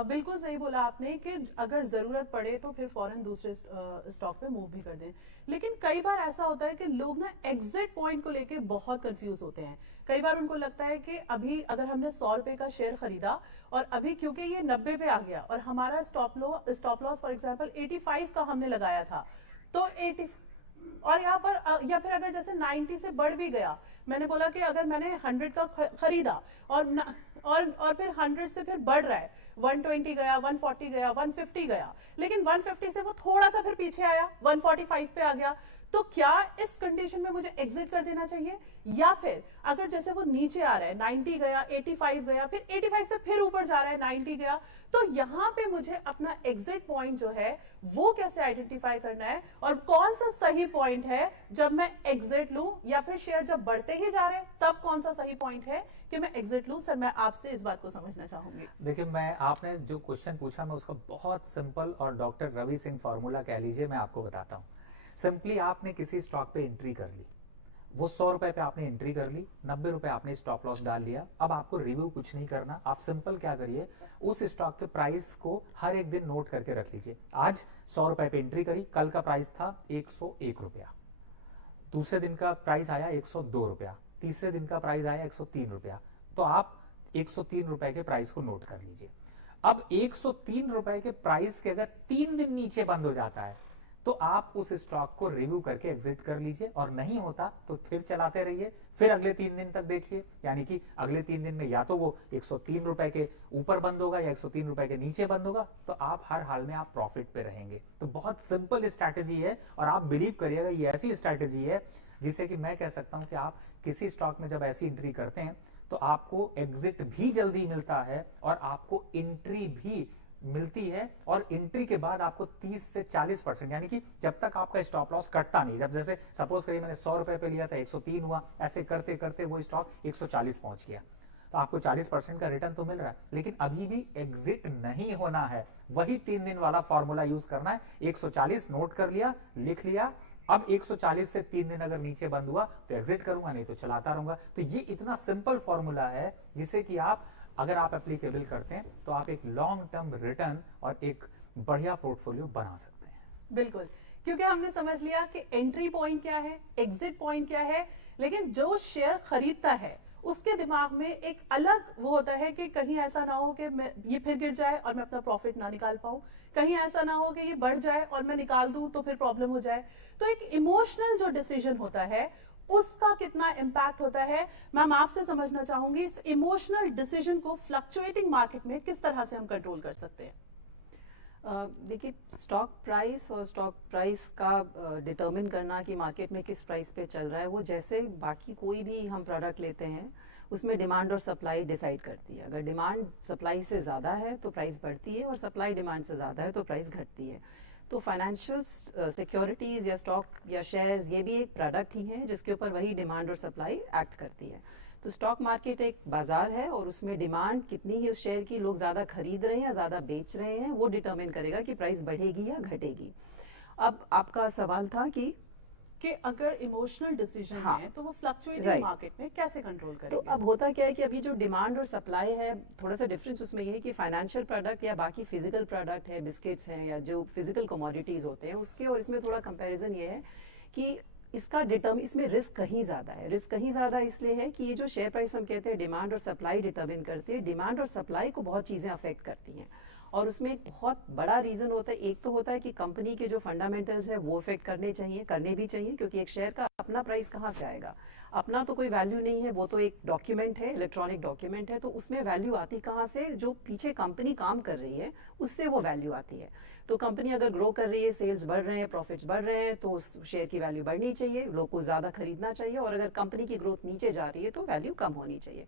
बिल्कुल सही बोला आपने कि अगर जरूरत पड़े तो फिर फौरन दूसरे स्टॉक पे मूव भी कर दें। लेकिन कई बार ऐसा होता है कि लोग ना एग्जिट पॉइंट को लेके बहुत कंफ्यूज होते हैं। कई बार उनको लगता है कि अभी अगर हमने 100 रुपए का शेयर खरीदा और अभी क्योंकि ये 90 पे आ गया और हमारा स्टॉप लॉस फॉर एग्जांपल 85 का हमने लगाया था, तो 80 और यहाँ पर या फिर अगर जैसे 90 से बढ़ भी गया, मैंने बोला कि अगर मैंने 100 का खरीदा और फिर 100 से फिर बढ़ रहा है, 120 गया, 140 गया, 150 गया, लेकिन 150 से वो थोड़ा सा फिर पीछे आया, 145 पे आ गया, तो क्या इस कंडीशन में मुझे एग्जिट कर देना चाहिए? या फिर अगर जैसे वो नीचे आ रहा है, 90 गया, 85 गया, फिर 85 से फिर ऊपर जा रहा है, 90 गया, तो यहाँ पे मुझे अपना एग्जिट पॉइंट जो है वो कैसे आइडेंटिफाई करना है और कौन सा सही पॉइंट है जब मैं एग्जिट लूं, या फिर शेयर जब बढ़ते ही जा रहे हैं तब कौन सा सही पॉइंट है कि मैं एग्जिट लूं? सर, मैं आपसे इस बात को समझना चाहूंगी। देखिए, आपने जो क्वेश्चन पूछा मैं उसका बहुत सिंपल और डॉक्टर रवि सिंह फॉर्मूला कह लीजिए, मैं आपको बताता हूँ। सिंपली आपने किसी स्टॉक पे एंट्री कर ली, वो 100 रुपए पे आपने एंट्री कर ली, 90 रुपए आपने स्टॉप लॉस डाल लिया। अब आपको रिव्यू कुछ नहीं करना, आप सिंपल क्या करिए, उस स्टॉक के प्राइस को हर एक दिन नोट करके रख लीजिए। आज 100 रुपए पे एंट्री करी, कल का प्राइस था 101 रुपया, दूसरे दिन का प्राइस आया 102 रुपया, तीसरे दिन का प्राइस आया 103 रुपया, तो आप 103 के प्राइस को नोट कर लीजिए। अब 103 रुपए के प्राइस के अगर 3 दिन नीचे बंद हो जाता है तो आप उस स्टॉक को रिव्यू करके एग्जिट कर लीजिए, और नहीं होता तो फिर चलाते रहिए, फिर अगले 3 दिन तक देखिए, यानी कि अगले 3 दिन में या तो वो 103 रुपए के ऊपर बंद होगा या 103 रुपए के नीचे बंद होगा, तो आप हर हाल में आप प्रॉफिट पे रहेंगे। तो बहुत सिंपल स्ट्रैटेजी है, और आप बिलीव करिएगा ये ऐसी स्ट्रैटेजी है जिसे कि मैं कह सकता हूं कि आप किसी स्टॉक में जब ऐसी एंट्री करते हैं तो आपको एग्जिट भी जल्दी मिलता है और आपको एंट्री भी मिलती है, और एंट्री के बाद आपको 30 से 40% यानी कि जब तक आपका स्टॉप लॉस कटता नहीं, जब जैसे सपोज करिए मैंने 100 रुपए पे लिया था 103 हुआ, ऐसे करते करते वो स्टॉक 140 पहुंच गया, तो आपको 40% का रिटर्न तो मिल रहा है, लेकिन अभी भी एग्जिट नहीं होना है। वही 3 दिन वाला फॉर्मूला यूज करना है। 140 नोट कर लिया, लिख लिया, अब 140 से 3 दिन अगर नीचे बंद हुआ तो एग्जिट करूंगा, नहीं तो चलाता रहूंगा। तो ये इतना सिंपल फॉर्मूला है जिसे कि आप अगर आप एप्लीकेबल करते हैं तो आप एक लॉन्ग टर्म रिटर्न और एक बढ़िया पोर्टफोलियो बना सकते हैं। बिल्कुल, क्योंकि हमने समझ लिया कि एंट्री पॉइंट क्या है, एग्जिट पॉइंट क्या है, लेकिन जो शेयर खरीदता है उसके दिमाग में एक अलग वो होता है कि कहीं ऐसा ना हो कि मैं ये फिर गिर जाए और मैं अपना प्रॉफिट ना निकाल पाऊं, कहीं ऐसा ना हो कि ये बढ़ जाए और मैं निकाल दूं तो फिर प्रॉब्लम हो जाए। तो एक इमोशनल जो डिसीजन होता है उसका कितना इम्पैक्ट होता है, मैम आपसे समझना चाहूंगी इस इमोशनल डिसीजन को फ्लक्चुएटिंग मार्केट में किस तरह से हम कंट्रोल कर सकते हैं। देखिए, स्टॉक प्राइस और स्टॉक प्राइस का डिटरमिन करना कि मार्केट में किस प्राइस पे चल रहा है, वो जैसे बाकी कोई भी हम प्रोडक्ट लेते हैं उसमें डिमांड और सप्लाई डिसाइड करती है। अगर डिमांड सप्लाई से ज़्यादा है तो प्राइस बढ़ती है, और सप्लाई डिमांड से ज़्यादा है तो प्राइस घटती है। तो फाइनेंशियल सिक्योरिटीज या स्टॉक या शेयर्स ये भी एक प्रोडक्ट ही है जिसके ऊपर वही डिमांड और सप्लाई एक्ट करती है। तो स्टॉक मार्केट एक बाजार है, और उसमें डिमांड कितनी ही उस शेयर की, लोग ज्यादा खरीद रहे हैं या ज्यादा बेच रहे हैं, वो डिटरमिन करेगा कि प्राइस बढ़ेगी या घटेगी। अब आपका सवाल था कि अगर इमोशनल डिसीजन हाँ, है तो वो फ्लक्चुएटिंग मार्केट में कैसे कंट्रोल तो करेंगे। अब होता क्या है कि अभी जो डिमांड और सप्लाई है, थोड़ा सा डिफरेंस उसमें ये है कि फाइनेंशियल प्रोडक्ट या बाकी फिजिकल प्रोडक्ट है, बिस्किट्स हैं या जो फिजिकल कमोडिटीज होते हैं उसके, और इसमें थोड़ा कंपैरिजन ये है कि इसका इसमें रिस्क कहीं ज्यादा है। रिस्क कहीं ज्यादा इसलिए है कि ये जो शेयर प्राइस हम कहते हैं डिमांड और सप्लाई डिटरमिन करते हैं, डिमांड और सप्लाई को बहुत चीजें अफेक्ट करती हैं, और उसमें एक बहुत बड़ा रीजन होता है। एक तो होता है कि कंपनी के जो फंडामेंटल्स है वो अफेक्ट करने भी चाहिए, क्योंकि एक शेयर का अपना प्राइस कहाँ से आएगा, अपना तो कोई वैल्यू नहीं है, वो तो एक डॉक्यूमेंट है, इलेक्ट्रॉनिक डॉक्यूमेंट है, तो उसमें वैल्यू आती कहाँ से, जो पीछे कंपनी काम कर रही है उससे वो वैल्यू आती है। तो कंपनी अगर ग्रो कर रही है, सेल्स बढ़ रहे हैं, प्रॉफिट्स बढ़ रहे हैं, तो उस शेयर की वैल्यू बढ़नी चाहिए, लोग को ज्यादा खरीदना चाहिए, और अगर कंपनी की ग्रोथ नीचे जा रही है तो वैल्यू कम होनी चाहिए।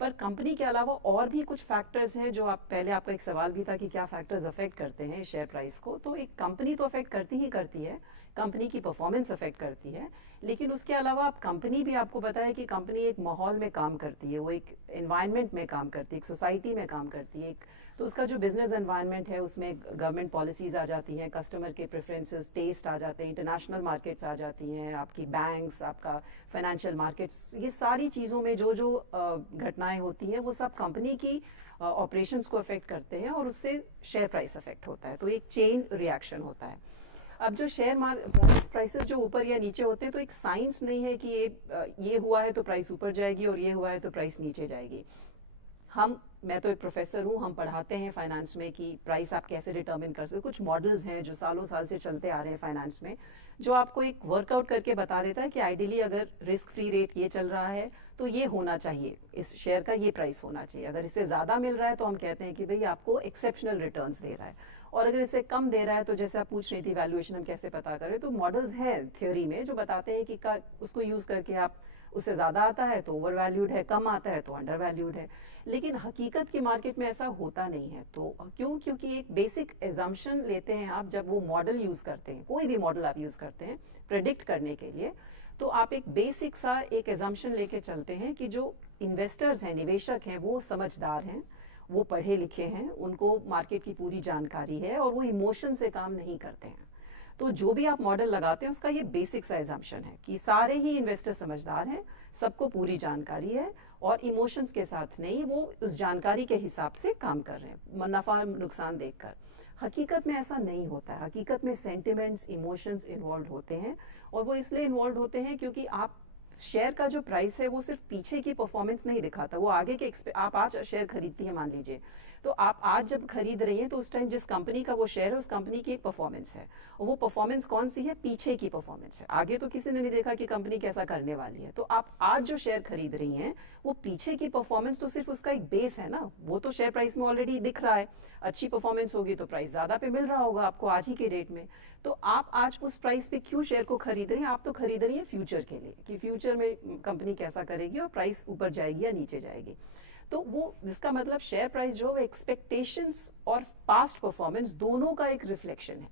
पर कंपनी के अलावा और भी कुछ फैक्टर्स हैं जो आपका एक सवाल भी था कि क्या फैक्टर्स अफेक्ट करते हैं शेयर प्राइस को। तो एक कंपनी तो अफेक्ट करती है, कंपनी की परफॉर्मेंस अफेक्ट करती है, लेकिन उसके अलावा आप कंपनी भी, आपको पता है कि कंपनी एक माहौल में काम करती है, वो एक एनवायरनमेंट में काम करती है, एक सोसाइटी में काम करती है, तो उसका जो बिजनेस एनवायरनमेंट है उसमें गवर्नमेंट पॉलिसीज आ जाती हैं, कस्टमर के प्रेफरेंसेस, टेस्ट आ जाते हैं, इंटरनेशनल मार्केट्स आ जाती हैं, आपकी बैंक्स, आपका फाइनेंशियल मार्केट्स, ये सारी चीज़ों में जो जो घटनाएं होती हैं वो सब कंपनी की ऑपरेशंस को अफेक्ट करते हैं, और उससे शेयर प्राइस अफेक्ट होता है। तो एक चेन रिएक्शन होता है। अब जो शेयर प्राइसेस जो ऊपर या नीचे होते हैं, तो एक साइंस नहीं है कि ये हुआ है तो प्राइस ऊपर जाएगी और ये हुआ है तो प्राइस नीचे जाएगी। मैं तो एक प्रोफेसर हूँ, हम पढ़ाते हैं फाइनेंस में कि प्राइस आप कैसे डिटरमिन कर सकते हो। कुछ मॉडल्स हैं जो सालों साल से चलते आ रहे हैं फाइनेंस में, जो आपको एक वर्कआउट करके बता देता है कि आइडियली अगर रिस्क फ्री रेट ये चल रहा है तो ये होना चाहिए, इस शेयर का ये प्राइस होना चाहिए। अगर इससे ज्यादा मिल रहा है तो हम कहते हैं कि भाई आपको एक्सेप्शनल रिटर्न्स दे रहा है, और अगर इससे कम दे रहा है तो जैसे आप पूछ रही थी वैल्यूएशन हम कैसे पता करें, तो मॉडल्स हैं थ्योरी में जो बताते हैं कि उसको यूज करके आप, उससे ज्यादा आता है तो ओवर वैल्यूड है, कम आता है तो अंडर वैल्यूड है। लेकिन हकीकत की मार्केट में ऐसा होता नहीं है। तो क्यों? क्योंकि एक बेसिक एजम्पशन लेते हैं आप, जब वो मॉडल यूज करते हैं, कोई भी मॉडल आप यूज करते हैं प्रेडिक्ट करने के लिए, तो आप एक बेसिक सा एक एजम्पशन लेके चलते हैं कि जो इन्वेस्टर्स हैं, निवेशक हैं, वो समझदार हैं, वो पढ़े लिखे हैं, उनको मार्केट की पूरी जानकारी है, और वो इमोशन से काम नहीं करते हैं। तो जो भी आप मॉडल लगाते हैं उसका ये बेसिक सा एजम्पशन है कि सारे ही इन्वेस्टर समझदार हैं, सबको पूरी जानकारी है, और इमोशंस के साथ नहीं, वो उस जानकारी के हिसाब से काम कर रहे हैं, मुनाफा नुकसान देखकर। हकीकत में ऐसा नहीं होता है। हकीकत में सेंटिमेंट्स, इमोशंस इन्वॉल्व होते हैं, और वो इसलिए इन्वॉल्व होते हैं क्योंकि आप शेयर का जो प्राइस है वो सिर्फ पीछे की परफॉर्मेंस नहीं दिखाता, वो आगे के आप आज शेयर खरीदती है मान लीजिए, तो आप आज जब खरीद रही हैं तो उस टाइम जिस कंपनी का वो शेयर है उस कंपनी की एक परफॉर्मेंस है, और वो परफॉर्मेंस कौन सी है, पीछे की परफॉर्मेंस है। आगे तो किसी ने नहीं देखा कि कंपनी कैसा करने वाली है। तो आप आज जो शेयर खरीद रही हैं वो पीछे की परफॉर्मेंस तो सिर्फ उसका एक बेस है ना, वो तो शेयर प्राइस में ऑलरेडी दिख रहा है। अच्छी परफॉर्मेंस होगी तो प्राइस ज्यादा पे मिल रहा होगा आपको आज ही के डेट में। तो आप आज उस प्राइस पे क्यों शेयर को खरीद रही हैं? आप तो खरीद रही है फ्यूचर के लिए कि फ्यूचर में कंपनी कैसा करेगी और प्राइस ऊपर जाएगी या नीचे जाएगी। तो वो जिसका मतलब शेयर प्राइस जो है एक्सपेक्टेशंस और पास्ट परफॉर्मेंस दोनों का एक रिफ्लेक्शन है।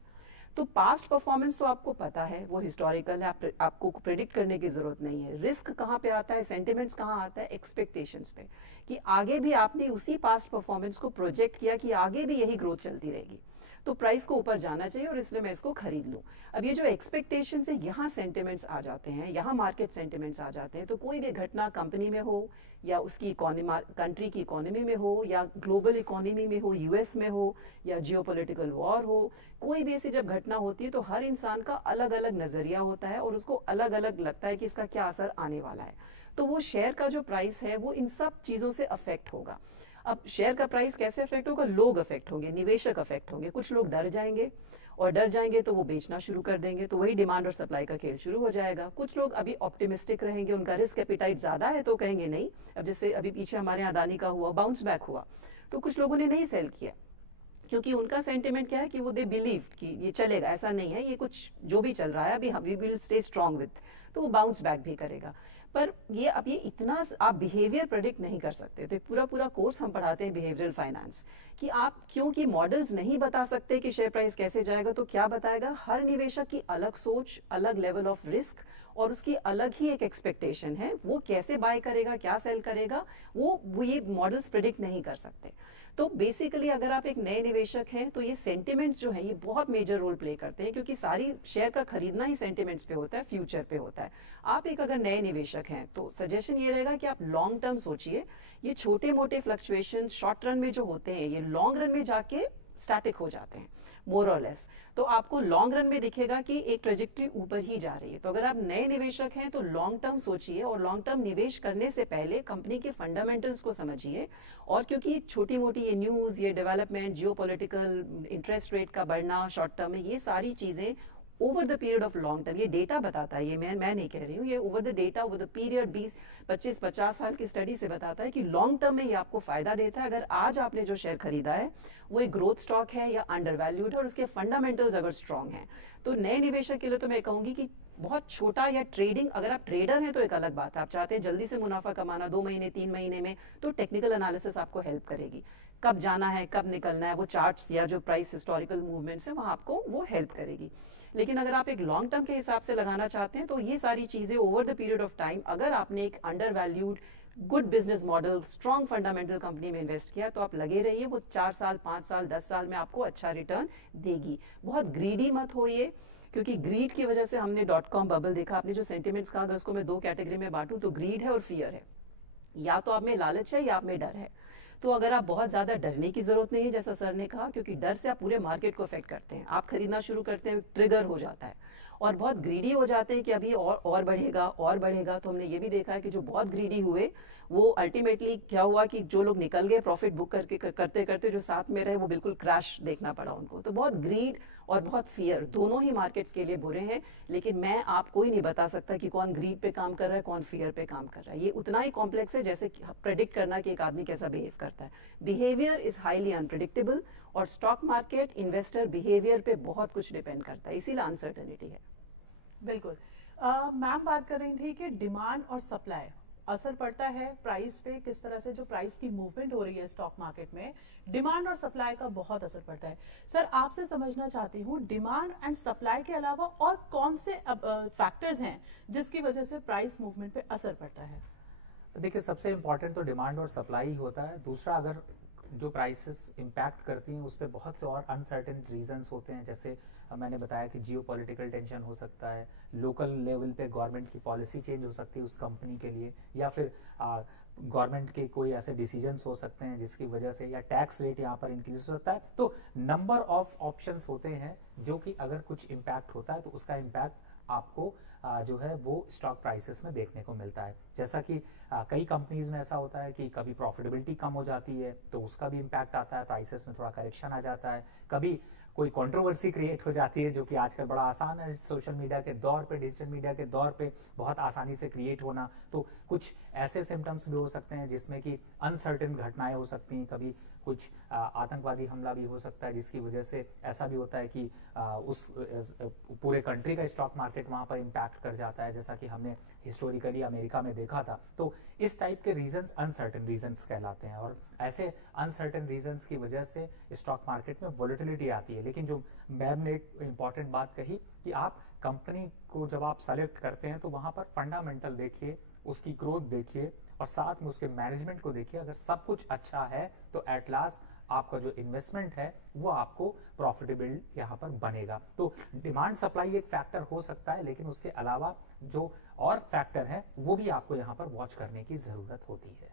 तो पास्ट परफॉर्मेंस तो आपको पता है, वो हिस्टोरिकल है, आपको प्रेडिक्ट करने की जरूरत नहीं है। रिस्क कहाँ पे आता है, सेंटिमेंट्स कहाँ आता है, एक्सपेक्टेशंस पे, कि आगे भी आपने उसी पास्ट परफॉर्मेंस को प्रोजेक्ट किया कि आगे भी यही ग्रोथ चलती रहेगी, तो प्राइस को ऊपर जाना चाहिए और इसलिए मैं इसको खरीद लूं। अब ये जो एक्सपेक्टेशंस है, यहाँ सेंटिमेंट्स आ जाते हैं, यहाँ मार्केट सेंटिमेंट्स आ जाते हैं। तो कोई भी घटना कंपनी में हो या उसकी कंट्री की इकोनॉमी में हो या ग्लोबल इकोनॉमी में हो, यूएस में हो या जियोपॉलिटिकल वॉर हो, कोई भी ऐसी जब घटना होती है तो हर इंसान का अलग अलग नजरिया होता है और उसको अलग अलग लगता है कि इसका क्या असर आने वाला है। तो वो शेयर का जो प्राइस है वो इन सब चीजों से अफेक्ट होगा। अब शेयर का प्राइस कैसे अफेक्ट होगा? लोग अफेक्ट होंगे, निवेशक अफेक्ट होंगे। कुछ लोग डर जाएंगे और डर जाएंगे तो वो बेचना शुरू कर देंगे, तो वही डिमांड और सप्लाई का खेल शुरू हो जाएगा। कुछ लोग अभी ऑप्टिमिस्टिक रहेंगे, उनका रिस्क एपिटाइट ज्यादा है तो कहेंगे नहीं। अब जैसे अभी पीछे हमारे अदानी का हुआ, बाउंस बैक हुआ, तो कुछ लोगों ने नहीं सेल किया क्योंकि उनका सेंटिमेंट क्या है कि वो दे बिलीव कि ये चलेगा, ऐसा नहीं है, ये कुछ जो भी चल रहा है अभी we will stay strong with, तो वो बाउंस बैक भी करेगा। पर ये अब ये इतना आप बिहेवियर प्रेडिक्ट नहीं कर सकते। तो पूरा पूरा कोर्स हम पढ़ाते हैं बिहेवियरल फाइनेंस, कि आप क्योंकि मॉडल्स नहीं बता सकते कि शेयर प्राइस कैसे जाएगा, तो क्या बताएगा? हर निवेशक की अलग सोच, अलग लेवल ऑफ रिस्क और उसकी अलग ही एक एक्सपेक्टेशन है। वो कैसे बाय करेगा, क्या सेल करेगा, वो ये मॉडल्स प्रेडिक्ट नहीं कर सकते। तो बेसिकली अगर आप एक नए निवेशक हैं तो ये सेंटिमेंट्स जो है ये बहुत मेजर रोल प्ले करते हैं, क्योंकि सारी शेयर का खरीदना ही सेंटिमेंट्स पे होता है, फ्यूचर पे होता है। आप एक अगर नए निवेशक हैं तो सजेशन ये रहेगा कि आप लॉन्ग टर्म सोचिए। ये छोटे मोटे फ्लक्चुएशन शॉर्ट रन में जो होते हैं ये लॉन्ग रन में जाके स्टैटिक हो जाते हैं मोर और लेस। तो आपको लॉन्ग रन में दिखेगा कि एक ट्रेजेक्टरी ऊपर ही जा रही है। तो अगर आप नए निवेशक हैं तो लॉन्ग टर्म सोचिए और लॉन्ग टर्म निवेश करने से पहले कंपनी के फंडामेंटल्स को समझिए। और क्योंकि छोटी मोटी ये न्यूज, ये डेवलपमेंट, जियोपॉलिटिकल, इंटरेस्ट रेट का बढ़ना शॉर्ट टर्म में, ये सारी चीजें over the period of long term ये डेटा बताता है, ये मैं नहीं कह रही हूँ, ये over the data over the period 20-25-50 साल की स्टडी से बताता है कि लॉन्ग टर्म में ये आपको फायदा देता है। अगर आज आपने जो शेयर खरीदा है वो एक ग्रोथ स्टॉक है या अंडर वैल्यूड है और उसके फंडामेंटल्स अगर स्ट्रांग हैं, तो नए निवेशक के लिए तो मैं कहूंगी कि बहुत छोटा या ट्रेडिंग, अगर आप ट्रेडर हैं तो एक अलग बात है, आप चाहते हैं जल्दी से मुनाफा कमाना 2 महीने 3 महीने में, तो टेक्निकल एनालिसिस आपको हेल्प करेगी। कब जाना है, कब निकलना है, वो चार्ट्स या जो प्राइस हिस्टोरिकल मूवमेंट्स है वहां आपको वो हेल्प करेगी। लेकिन अगर आप एक लॉन्ग टर्म के हिसाब से लगाना चाहते हैं तो ये सारी चीजें over the period of time, अगर आपने एक under valued good business model, strong fundamental company में इन्वेस्ट किया तो आप लगे रहिए, वो 4 साल 5 साल 10 साल में आपको अच्छा रिटर्न देगी। बहुत ग्रीडी मत होइए, क्योंकि ग्रीड की वजह से हमने .com बबल देखा। आपने जो सेंटिमेंट्स कहा, अगर उसको मैं 2 कैटेगरी में बांटूं तो ग्रीड है और फियर है। या तो आप में लालच है या आप में डर है। तो अगर आप बहुत ज्यादा डरने की जरूरत नहीं है, जैसा सर ने कहा, क्योंकि डर से आप पूरे मार्केट को अफेक्ट करते हैं। आप खरीदना शुरू करते हैं, ट्रिगर हो जाता है और बहुत ग्रीडी हो जाते हैं कि अभी और बढ़ेगा और बढ़ेगा। तो हमने ये भी देखा है कि जो बहुत ग्रीडी हुए वो अल्टीमेटली क्या हुआ कि जो लोग निकल गए प्रॉफिट बुक करके करते करते, जो साथ में रहे वो बिल्कुल क्रैश देखना पड़ा उनको। तो बहुत ग्रीड और बहुत फियर दोनों ही मार्केट्स के लिए बुरे हैं। लेकिन मैं आपको ही नहीं बता सकता कि कौन ग्रीड पे काम कर रहा है, कौन फियर पे काम कर रहा है। ये उतना ही कॉम्प्लेक्स है जैसे प्रेडिक्ट करना कि एक आदमी कैसा बिहेव करता है। बिहेवियर इज हाईली अनप्रिडिक्टेबल और स्टॉक मार्केट इन्वेस्टर बिहेवियर पे बहुत कुछ डिपेंड करता है, इसीलिए अनसर्टेनिटी है। बिल्कुल। मैम बात कर रही थी कि डिमांड और सप्लाई असर पड़ता है प्राइस पे, किस तरह से जो प्राइस की मूवमेंट हो रही है स्टॉक मार्केट में, डिमांड और सप्लाई का बहुत असर पड़ता है। सर आपसे समझना चाहती हूँ, डिमांड एंड सप्लाई के अलावा और कौन से फैक्टर्स हैं जिसकी वजह से प्राइस मूवमेंट पे असर पड़ता है? देखिए, सबसे इंपॉर्टेंट तो डिमांड और सप्लाई होता है। दूसरा, अगर जो प्राइसेस इम्पैक्ट करती हैं उस पर बहुत से और अनसर्टेन रीजंस होते हैं, जैसे मैंने बताया कि जियो पॉलिटिकल टेंशन हो सकता है, लोकल लेवल पे गवर्नमेंट की पॉलिसी चेंज हो सकती है उस कंपनी के लिए, या फिर गवर्नमेंट के कोई ऐसे डिसीजंस हो सकते हैं जिसकी वजह से, या टैक्स रेट यहाँ पर इंक्रीज हो सकता है। तो नंबर ऑफ ऑप्शंस होते हैं जो कि अगर कुछ इम्पैक्ट होता है तो उसका इम्पैक्ट आपको जो है वो स्टॉक प्राइसेस में देखने को मिलता है। जैसा कि कई कंपनीज में ऐसा होता है कि कभी प्रॉफिटेबिलिटी कम हो जाती है तो उसका भी इम्पैक्ट आता है, प्राइसेस में थोड़ा करेक्शन आ जाता है। कभी कोई कंट्रोवर्सी क्रिएट हो जाती है जो कि आजकल बड़ा आसान है सोशल मीडिया के दौर पे, डिजिटल मीडिया के दौर पे बहुत आसानी से क्रिएट होना। तो कुछ ऐसे सिम्टम्स भी हो सकते हैं जिसमें कि अनसर्टेन घटनाएं हो सकती हैं, कभी कुछ आतंकवादी हमला भी हो सकता है जिसकी वजह से ऐसा भी होता है कि उस पूरे कंट्री का स्टॉक मार्केट वहां पर इम्पैक्ट कर जाता है, जैसा कि हमने हिस्टोरिकली अमेरिका में देखा था। तो इस टाइप के रीजंस अनसर्टेन रीजंस कहलाते हैं, और ऐसे अनसर्टेन रीजंस की वजह से स्टॉक मार्केट में वोलेटिलिटी आती है। लेकिन जो मैम ने एक इंपॉर्टेंट बात कही कि आप कंपनी को जब आप सेलेक्ट करते हैं तो वहां पर फंडामेंटल देखिए, उसकी ग्रोथ देखिए और साथ में उसके मैनेजमेंट को देखिए। अगर सब कुछ अच्छा है तो एट लास्ट आपका जो इन्वेस्टमेंट है वो आपको प्रॉफिटेबल यहाँ पर बनेगा। तो डिमांड सप्लाई एक फैक्टर हो सकता है, लेकिन उसके अलावा जो और फैक्टर है वो भी आपको यहाँ पर वॉच करने की जरूरत होती है।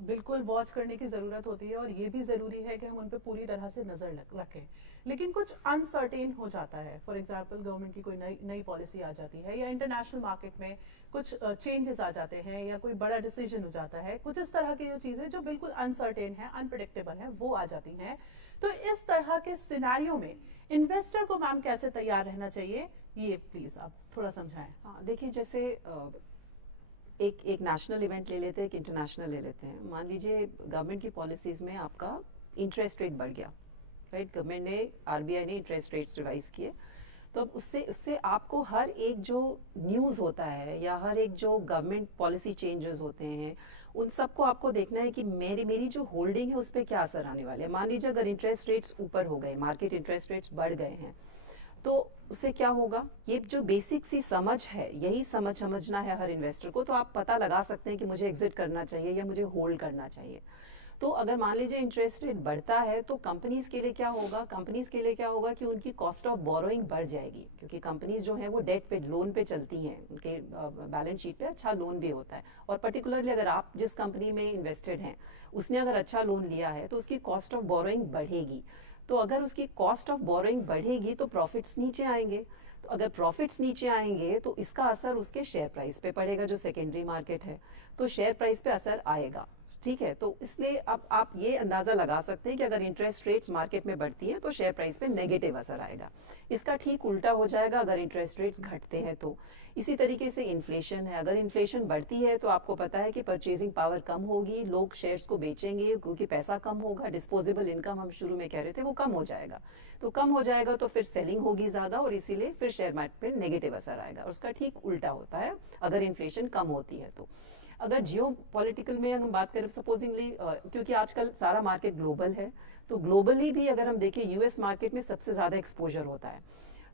बिल्कुल वॉच करने की जरूरत होती है, और ये भी जरूरी है कि हम उन पे पूरी तरह से नजर रखें। लेकिन कुछ अनसर्टेन हो जाता है, फॉर एग्जांपल गवर्नमेंट की कोई नई पॉलिसी आ जाती है, या इंटरनेशनल मार्केट में कुछ चेंजेस आ जाते हैं, या कोई बड़ा डिसीजन हो जाता है, कुछ इस तरह की जो चीजें जो बिल्कुल अनसर्टेन है, अनप्रिडिक्टेबल है, वो आ जाती हैं। तो इस तरह के सिनेरियो में इन्वेस्टर को मैम कैसे तैयार रहना चाहिए, ये प्लीज आप थोड़ा समझाएं। हाँ, देखिए जैसे एक नेशनल इवेंट ले लेते हैं, एक इंटरनेशनल ले लेते हैं। मान लीजिए गवर्नमेंट की पॉलिसीज में आपका इंटरेस्ट रेट बढ़ गया, राइट, गवर्नमेंट ने, आरबीआई ने इंटरेस्ट रेट्स रिवाइज किए, तो अब उससे आपको हर एक जो न्यूज होता है या हर एक जो गवर्नमेंट पॉलिसी चेंजेस होते हैं उन सबको आपको देखना है कि मेरी जो होल्डिंग है उस पर क्या असर आने वाले हैं। मान लीजिए अगर इंटरेस्ट रेट्स ऊपर हो गए, मार्केट इंटरेस्ट रेट्स बढ़ गए हैं, तो उससे क्या होगा, ये जो बेसिक सी समझ है, यही समझना है हर इन्वेस्टर को। तो आप पता लगा सकते हैं कि मुझे एग्जिट करना चाहिए या मुझे होल्ड करना चाहिए। तो अगर मान लीजिए इंटरेस्ट रेट बढ़ता है तो कंपनीज के लिए क्या होगा कि उनकी कॉस्ट ऑफ बोरोइंग बढ़ जाएगी, क्योंकि कंपनीज जो है वो डेट पे, लोन पे चलती हैं, उनके बैलेंस शीट पे अच्छा लोन भी होता है। और पर्टिकुलरली अगर आप जिस कंपनी में इन्वेस्टेड हैं उसने अगर अच्छा लोन लिया है तो उसकी कॉस्ट ऑफ बोरोइंग बढ़ेगी। तो अगर उसकी कॉस्ट ऑफ बोरोइंग बढ़ेगी तो प्रॉफिट्स नीचे आएंगे। तो अगर प्रॉफिट्स नीचे आएंगे तो इसका असर उसके शेयर प्राइस पे पड़ेगा, जो सेकेंडरी मार्केट है, तो शेयर प्राइस पे असर आएगा। ठीक है, तो इसलिए अब आप ये अंदाजा लगा सकते हैं कि अगर इंटरेस्ट रेट्स मार्केट में बढ़ती है तो शेयर प्राइस पे नेगेटिव असर आएगा। इसका ठीक उल्टा हो जाएगा अगर इंटरेस्ट रेट्स घटते हैं तो। इसी तरीके से इन्फ्लेशन है, अगर इन्फ्लेशन बढ़ती है तो आपको पता है कि परचेजिंग पावर कम होगी, लोग शेयर्स को बेचेंगे क्योंकि पैसा कम होगा, डिस्पोजेबल इनकम हम शुरू में कह रहे थे वो कम हो जाएगा। तो कम हो जाएगा तो फिर सेलिंग होगी ज्यादा और इसीलिए फिर शेयर मार्केट पे नेगेटिव असर आएगा। और उसका ठीक उल्टा होता है अगर इन्फ्लेशन कम होती है तो। अगर जियो पॉलिटिकल में हम बात करें सपोजिंगली, क्योंकि आजकल सारा मार्केट ग्लोबल है, तो ग्लोबली भी अगर हम देखें यूएस मार्केट में सबसे ज्यादा एक्सपोजर होता है।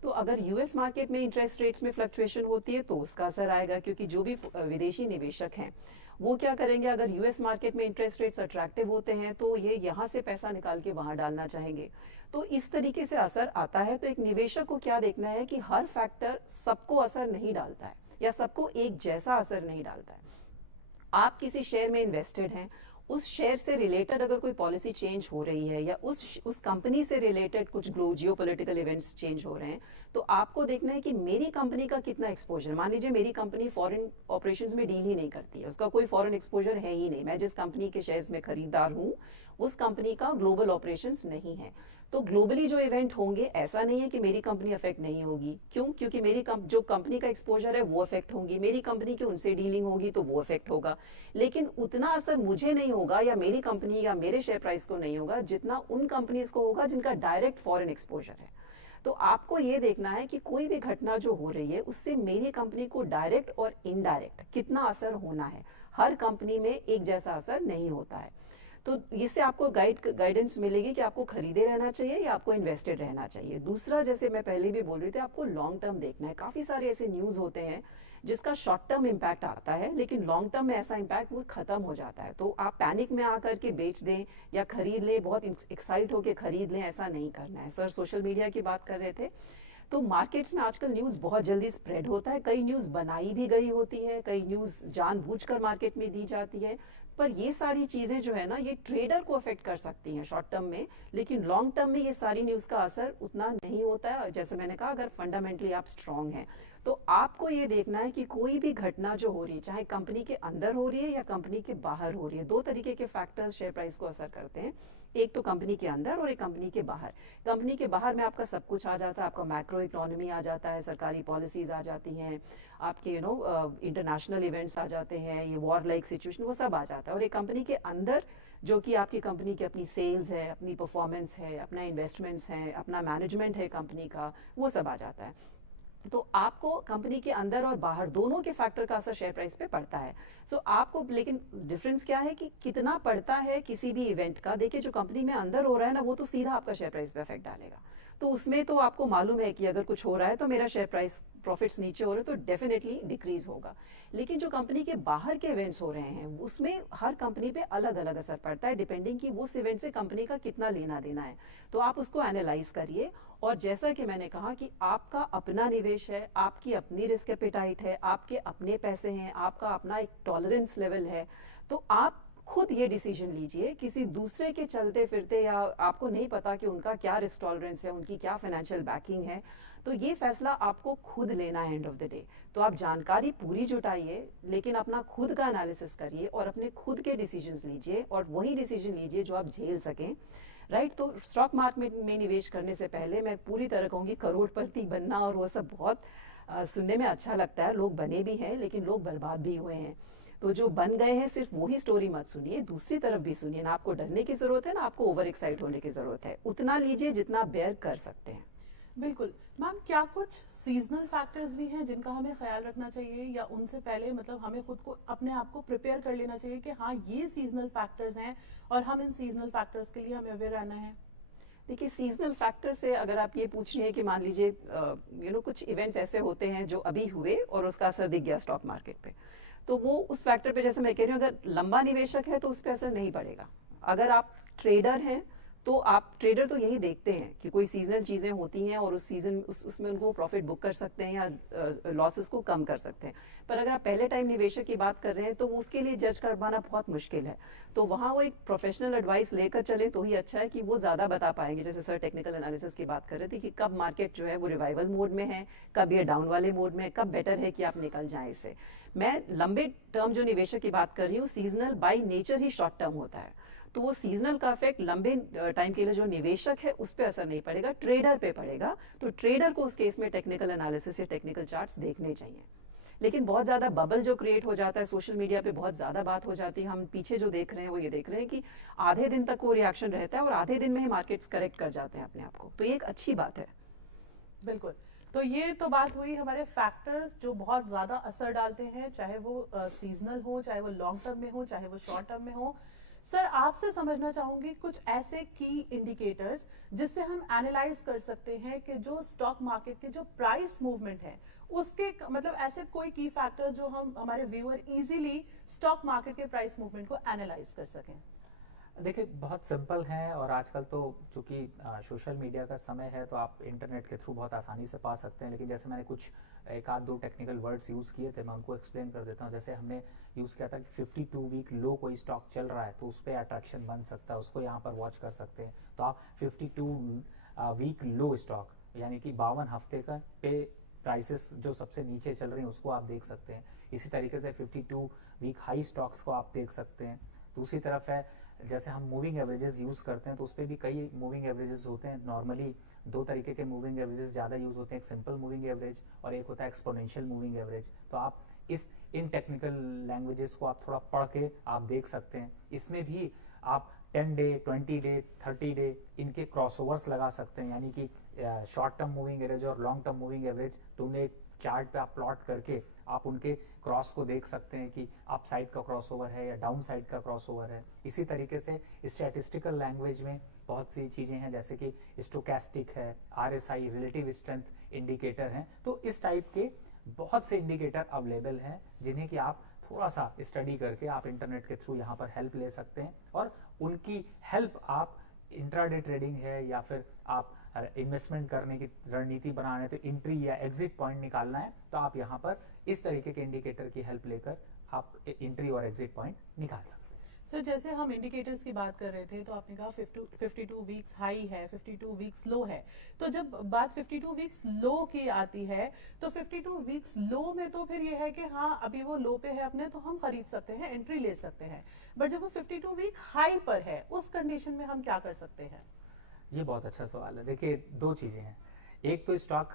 तो अगर यूएस मार्केट में इंटरेस्ट रेट्स में फ्लक्चुएशन होती है तो उसका असर आएगा, क्योंकि जो भी विदेशी निवेशक हैं वो क्या करेंगे, अगर यूएस मार्केट में इंटरेस्ट रेट्स अट्रैक्टिव होते हैं तो ये यहाँ से पैसा निकाल के वहां डालना चाहेंगे। तो इस तरीके से असर आता है। तो एक निवेशक को क्या देखना है कि हर फैक्टर सबको असर नहीं डालता है या सबको एक जैसा असर नहीं डालता है। आप किसी शेयर में इन्वेस्टेड हैं, उस शेयर से रिलेटेड अगर कोई पॉलिसी चेंज हो रही है या उस कंपनी से रिलेटेड कुछ जियोपॉलिटिकल इवेंट्स चेंज हो रहे हैं, तो आपको देखना है कि मेरी कंपनी का कितना एक्सपोजर। मान लीजिए मेरी कंपनी फॉरेन ऑपरेशंस में डील ही नहीं करती है, उसका कोई फॉरेन एक्सपोजर है ही नहीं, मैं जिस कंपनी के शेयर्स में खरीदार हूं उस कंपनी का ग्लोबल ऑपरेशंस नहीं है, तो ग्लोबली जो इवेंट होंगे ऐसा नहीं है कि मेरी कंपनी अफेक्ट नहीं होगी। क्यों? क्योंकि मेरी जो कंपनी का एक्सपोजर है वो अफेक्ट होंगी, मेरी कंपनी की उनसे डीलिंग होगी तो वो अफेक्ट होगा, लेकिन उतना असर मुझे नहीं होगा या मेरी कंपनी या मेरे शेयर प्राइस को नहीं होगा जितना उन कंपनीज को होगा जिनका डायरेक्ट फॉरेन एक्सपोजर है। तो आपको ये देखना है कि कोई भी घटना जो हो रही है उससे मेरी कंपनी को डायरेक्ट और इनडायरेक्ट कितना असर होना है। हर कंपनी में एक जैसा असर नहीं होता है। तो इससे आपको गाइडेंस मिलेगी कि आपको खरीदे रहना चाहिए या आपको इन्वेस्टेड रहना चाहिए। दूसरा, जैसे मैं पहले भी बोल रही थी, आपको लॉन्ग टर्म देखना है। काफी सारे ऐसे न्यूज होते हैं जिसका शॉर्ट टर्म इम्पैक्ट आता है, लेकिन लॉन्ग टर्म में ऐसा इम्पैक्ट वो खत्म हो जाता है। तो आप पैनिक में आकर के बेच दें या खरीद लें, बहुत एक्साइट होकर खरीद लें, ऐसा नहीं करना है। सर सोशल मीडिया की बात कर रहे थे, तो मार्केट्स में आजकल न्यूज बहुत जल्दी स्प्रेड होता है। कई न्यूज बनाई भी गई होती है, कई न्यूज जानबूझकर मार्केट में दी जाती है। पर ये सारी चीजें जो है ना, ये ट्रेडर को अफेक्ट कर सकती हैं शॉर्ट टर्म में, लेकिन लॉन्ग टर्म में ये सारी न्यूज का असर उतना नहीं होता है। जैसे मैंने कहा, अगर फंडामेंटली आप स्ट्रांग हैं तो आपको ये देखना है कि कोई भी घटना जो हो रही है, चाहे कंपनी के अंदर हो रही है या कंपनी के बाहर हो रही है, दो तरीके के फैक्टर्स शेयर प्राइस को असर करते हैं। एक तो कंपनी के अंदर और एक कंपनी के बाहर। कंपनी के बाहर में आपका सब कुछ आ जाता है, आपका मैक्रो इकोनॉमी आ जाता है, सरकारी पॉलिसीज आ जाती हैं, आपके इंटरनेशनल इवेंट्स आ जाते हैं, ये वॉर लाइक सिचुएशन, वो सब आ जाता है। और एक कंपनी के अंदर जो कि आपकी कंपनी की अपनी सेल्स है, अपनी परफॉर्मेंस है, अपना इन्वेस्टमेंट्स है, अपना मैनेजमेंट है कंपनी का, वो सब आ जाता है। तो आपको कंपनी के अंदर और बाहर दोनों के फैक्टर का असर शेयर प्राइस पे पड़ता है। सो आपको, लेकिन डिफरेंस क्या है कि कितना पड़ता है किसी भी इवेंट का। देखिए, जो कंपनी में अंदर हो रहा है ना, वो तो सीधा आपका शेयर प्राइस पे इफेक्ट डालेगा। तो उसमें तो आपको मालूम है कि अगर कुछ हो रहा है तो मेरा शेयर प्राइस, प्रॉफिट्स नीचे हो रहे हैं तो डेफिनेटली डिक्रीज होगा। लेकिन जो कंपनी के बाहर के इवेंट्स हो रहे हैं, उसमें हर कंपनी पे अलग अलग असर पड़ता है, डिपेंडिंग कि उस इवेंट से कंपनी का कितना लेना देना है। तो आप उसको एनालाइज करिए। और जैसा कि मैंने कहा कि आपका अपना निवेश है, आपकी अपनी रिस्क एपेटाइट है, आपके अपने पैसे हैं, आपका अपना एक टॉलरेंस लेवल है, तो आप खुद ये डिसीजन लीजिए। किसी दूसरे के चलते फिरते, या आपको नहीं पता कि उनका क्या रिस्क टॉलरेंस है, उनकी क्या फाइनेंशियल बैकिंग है, तो ये फैसला आपको खुद लेना है एंड ऑफ द डे। तो आप जानकारी पूरी जुटाइए, लेकिन अपना खुद का एनालिसिस करिए और अपने खुद के डिसीजंस लीजिए, और वही डिसीजन लीजिए जो आप झेल सकें, राइट। तो स्टॉक मार्केट में निवेश करने से पहले मैं पूरी तरह कहूंगी, करोड़पति बनना और वो सब बहुत सुनने में अच्छा लगता है। लोग बने भी हैं, लेकिन लोग बर्बाद भी हुए हैं। तो जो बन गए हैं, सिर्फ वही स्टोरी मत सुनिए, दूसरी तरफ भी सुनिए। ना आपको डरने की जरूरत है, ना आपको ओवर एक्साइट होने की जरूरत है। उतना लीजिए जितना बेयर कर सकते हैं। बिल्कुल मैम, क्या कुछ सीजनल फैक्टर्स भी हैं जिनका हमें ख्याल रखना चाहिए, या उनसे पहले मतलब हमें खुद को, अपने आप को प्रिपेयर कर लेना चाहिए कि हाँ ये सीजनल फैक्टर्स हैं और हम इन सीजनल फैक्टर्स के लिए हमें अवेयर रहना है? देखिए, सीजनल फैक्टर से अगर आप ये पूछ रही हैं कि मान लीजिए कुछ इवेंट्स ऐसे होते हैं जो अभी हुए और उसका असर दिख गया स्टॉक मार्केट पे, तो वो उस फैक्टर पे, जैसे मैं कह रही हूँ, अगर लंबा निवेशक है तो उस पर असर नहीं पड़ेगा। अगर आप ट्रेडर हैं तो आप, ट्रेडर तो यही देखते हैं कि कोई सीजनल चीजें होती हैं और उस सीजन उसमें उनको प्रॉफिट बुक कर सकते हैं या लॉसेस को कम कर सकते हैं। पर अगर आप पहले टाइम निवेशक की बात कर रहे हैं तो उसके लिए जज कर पाना बहुत मुश्किल है। तो वहां वो एक प्रोफेशनल एडवाइस लेकर चले तो ही अच्छा है, कि वो ज्यादा बता पाएंगे। जैसे सर टेक्निकल एनालिसिस की बात कर रहे थे कि कब मार्केट जो है वो रिवाइवल मोड में है, कब ये डाउन वाले मोड में है, कब बेटर है कि आप निकल जाएं इससे। मैं लंबे टर्म जो निवेशक की बात कर रही हूँ, seasonal by nature he short term होता है, तो वो सीजनल का इफेक्ट लंबे टाइम के लिए जो निवेशक है उस पर असर नहीं पड़ेगा, ट्रेडर पे पड़ेगा। तो ट्रेडर को उस केस में टेक्निकल एनालिसिस या टेक्निकल चार्ट्स देखने चाहिए। लेकिन बहुत ज्यादा बबल जो क्रिएट हो जाता है सोशल मीडिया पे, बहुत ज्यादा बात हो जाती है, हम पीछे जो देख रहे हैं वो ये देख रहे हैं कि आधे दिन तक वो रिएक्शन रहता है और आधे दिन में ही मार्केट्स करेक्ट कर जाते हैं अपने आप को। तो ये एक अच्छी बात है। बिल्कुल। तो ये तो बात हुई हमारे फैक्टर्स जो बहुत ज्यादा असर डालते हैं, चाहे वो सीजनल हो, चाहे वो लॉन्ग टर्म में हो, चाहे वो शॉर्ट टर्म में हो। सर, आपसे समझना चाहूंगी कुछ ऐसे की इंडिकेटर्स जिससे हम एनालाइज कर सकते हैं कि जो स्टॉक मार्केट के जो प्राइस मूवमेंट है उसके, मतलब ऐसे कोई की फैक्टर जो हम, हमारे व्यूअर इजीली स्टॉक मार्केट के प्राइस मूवमेंट को एनालाइज कर सकें। देखिए, बहुत सिंपल है, और आजकल तो चूंकि सोशल मीडिया का समय है तो आप इंटरनेट के थ्रू बहुत आसानी से पा सकते हैं। लेकिन जैसे मैंने कुछ एक आध दो टेक्निकल वर्ड्स यूज़ किए थे, मैं उनको एक्सप्लेन कर देता हूँ। जैसे हमने यूज़ किया था कि 52 वीक लो कोई स्टॉक चल रहा है तो उस पर अट्रैक्शन बन सकता है, उसको यहाँ पर वॉच कर सकते हैं। तो आप 52 वीक लो स्टॉक, यानी कि 52 हफ्ते का पे प्राइसेस जो सबसे नीचे चल रही हैं उसको आप देख सकते हैं। इसी तरीके से 52 वीक हाई स्टॉक्स को आप देख सकते हैं। दूसरी तरफ है, जैसे हम मूविंग एवरेजेस यूज करते हैं तो उस पर भी कई मूविंग एवरेजेस होते हैं। नॉर्मली दो तरीके के मूविंग एवरेजेस ज्यादा यूज होते हैं, एक सिंपल मूविंग एवरेज और एक होता है एक्सपोनेंशियल मूविंग एवरेज। तो आप इन टेक्निकल लैंग्वेजेस को आप थोड़ा पढ़ के आप देख सकते हैं। इसमें भी आप 10 डे, 20 डे, 30 डे इनके क्रॉसओवर्स लगा सकते हैं, यानी कि शॉर्ट टर्म मूविंग एवरेज और लॉन्ग टर्म मूविंग एवरेज तुमने एक चार्ट पे आप प्लॉट करके आप उनके क्रॉस को देख सकते हैं कि अप साइड का क्रॉसओवर है या डाउन साइड का क्रॉसओवर है। इसी तरीके से स्टैटिस्टिकल लैंग्वेज में बहुत सी चीजें हैं, जैसे कि स्टोकैस्टिक है, RSI रिलेटिव स्ट्रेंथ इंडिकेटर हैं। तो इस टाइप के बहुत से इंडिकेटर अवेलेबल हैं जिन्हें कि आप थोड़ा सा स्टडी करके आप इंटरनेट के थ्रू यहाँ पर हेल्प ले सकते हैं, और उनकी हेल्प आप इंट्राडे ट्रेडिंग है या फिर आप इन्वेस्टमेंट करने की रणनीति बनाना है, तो एंट्री या एग्जिट पॉइंट निकालना है, तो आप यहाँ पर इस तरीके के इंडिकेटर की हेल्प लेकर आप एंट्री और एग्जिट पॉइंट निकाल सकते हैं। सर जैसे हम इंडिकेटर्स की बात कर रहे थे तो आपने कहा 52 वीक्स हाई है, 52 वीक्स लो है। तो जब बात 52 वीक्स लो की आती है तो 52 वीक्स लो में तो फिर ये है कि हाँ अभी वो लो पे है अपने, तो हम खरीद सकते हैं, एंट्री ले सकते हैं। बट जब वो 52 वीक हाई पर है उस कंडीशन में हम क्या कर सकते हैं? ये बहुत अच्छा सवाल है। देखिए दो चीजें हैं, एक तो स्टॉक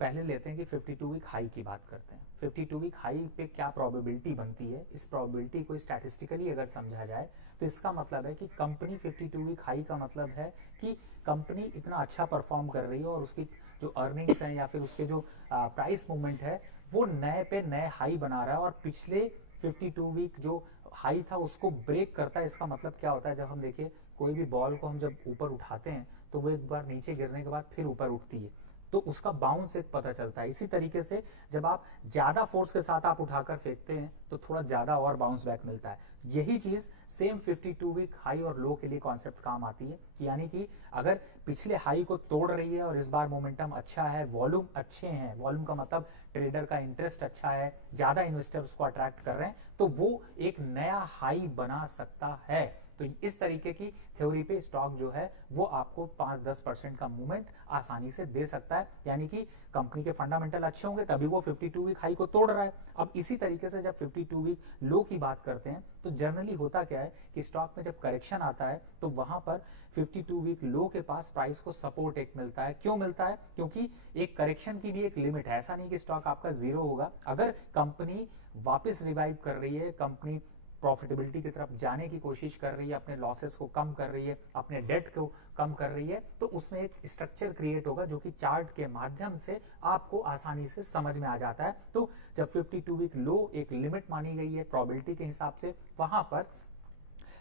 पहले लेते हैं कि 52 वीक हाई की बात करते हैं। 52 वीक हाई पे क्या प्रोबेबिलिटी बनती है, इस प्रोबेबिलिटी को स्टैटिस्टिकली अगर समझा जाए तो इसका मतलब है कि कंपनी 52 वीक हाई का मतलब है कि कंपनी इतना अच्छा परफॉर्म कर रही है और उसकी जो अर्निंग्स हैं या फिर उसके जो प्राइस मूवमेंट है वो नए पे नए हाई बना रहा है और पिछले 52 वीक जो हाई था उसको ब्रेक करता है। इसका मतलब क्या होता है, जब हम देखिए कोई भी बॉल को हम जब ऊपर उठाते हैं तो वो एक बार नीचे गिरने के बाद फिर ऊपर उठती है, तो उसका बाउंस एक पता चलता है। इसी तरीके से जब आप ज्यादा फोर्स के साथ आप उठाकर फेंकते हैं तो थोड़ा ज्यादा और बाउंस बैक मिलता है। यही चीज सेम 52 वीक हाई और लो के लिए कॉन्सेप्ट काम आती है, यानी कि अगर पिछले हाई को तोड़ रही है और इस बार मोमेंटम अच्छा है, वॉल्यूम अच्छे हैं, वॉल्यूम का मतलब ट्रेडर का इंटरेस्ट अच्छा है, ज्यादा इन्वेस्टर्स को अट्रैक्ट कर रहे हैं, तो वो एक नया हाई बना सकता है। तो इस तरीके की थ्योरी पे स्टॉक जो है वो आपको 5-10% का मूवमेंट आसानी से दे सकता है, यानी कि कंपनी के फंडामेंटल अच्छे होंगे तभी वो 52 वीक हाई को तोड़ रहा है। अब इसी तरीके से जब 52 वीक लो की बात करते हैं तो जनरली होता क्या है कि स्टॉक में जब करेक्शन आता है तो वहां पर 52 वीक लो के पास प्राइस को सपोर्ट एक मिलता है। क्यों मिलता है? क्योंकि एक करेक्शन की भी एक लिमिट है, ऐसा नहीं कि स्टॉक आपका जीरो होगा। अगर कंपनी वापस रिवाइव कर रही है, कंपनी प्रॉफिटेबिलिटी की तरफ जाने की कोशिश कर रही है, अपने लॉसेस को कम कर रही है, अपने डेट को कम कर रही है, तो उसमें एक स्ट्रक्चर क्रिएट होगा जो कि चार्ट के माध्यम से आपको आसानी से समझ में आ जाता है। तो जब 52 वीक लो एक लिमिट मानी गई है प्रोबेबिलिटी के हिसाब से, वहां पर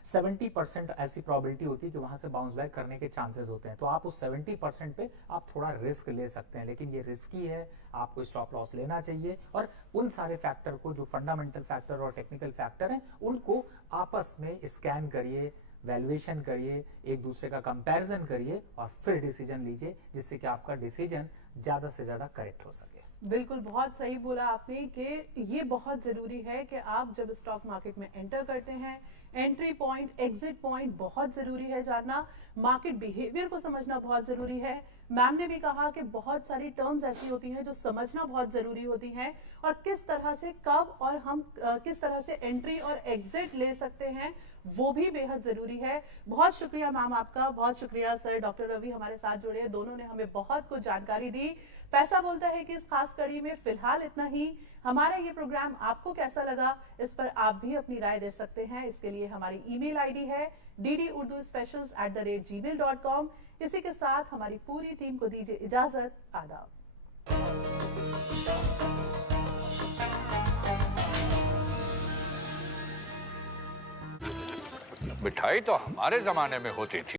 70% ऐसी प्रोबेबिलिटी होती है कि वहां से बाउंस बैक करने के चांसेस होते हैं। तो आप उस 70% पे आप थोड़ा रिस्क ले सकते हैं, लेकिन ये रिस्की है, आपको स्टॉप लॉस लेना चाहिए। और उन सारे फैक्टर को, जो फंडामेंटल फैक्टर और टेक्निकल फैक्टर हैं, उनको आपस में स्कैन करिए, वैल्यूएशन करिए, एक दूसरे का कंपैरिजन करिए और फिर डिसीजन लीजिए, जिससे कि आपका डिसीजन ज्यादा से ज्यादा करेक्ट हो सके। बिल्कुल, बहुत सही बोला आपने कि ये बहुत जरूरी है कि आप जब स्टॉक मार्केट में एंटर करते हैं, एंट्री पॉइंट, एग्जिट पॉइंट बहुत जरूरी है जानना, मार्केट बिहेवियर को समझना बहुत जरूरी है। मैम ने भी कहा कि बहुत सारी टर्म्स ऐसी होती हैं जो समझना बहुत जरूरी होती हैं, और किस तरह से कब और हम किस तरह से एंट्री और एग्जिट ले सकते हैं वो भी बेहद जरूरी है। बहुत शुक्रिया मैम आपका, बहुत शुक्रिया सर डॉक्टर रवि हमारे साथ जुड़े हैं, दोनों ने हमें बहुत कुछ जानकारी दी। पैसा बोलता है कि इस खास कड़ी में फिलहाल इतना ही। हमारा ये प्रोग्राम आपको कैसा लगा, इस पर आप भी अपनी राय दे सकते हैं। इसके लिए हमारी ईमेल आईडी है ddurduspecials@gmail.com। इसी के साथ हमारी पूरी टीम को दीजिए इजाजत। आदाब। मिठाई तो हमारे जमाने में होती थी।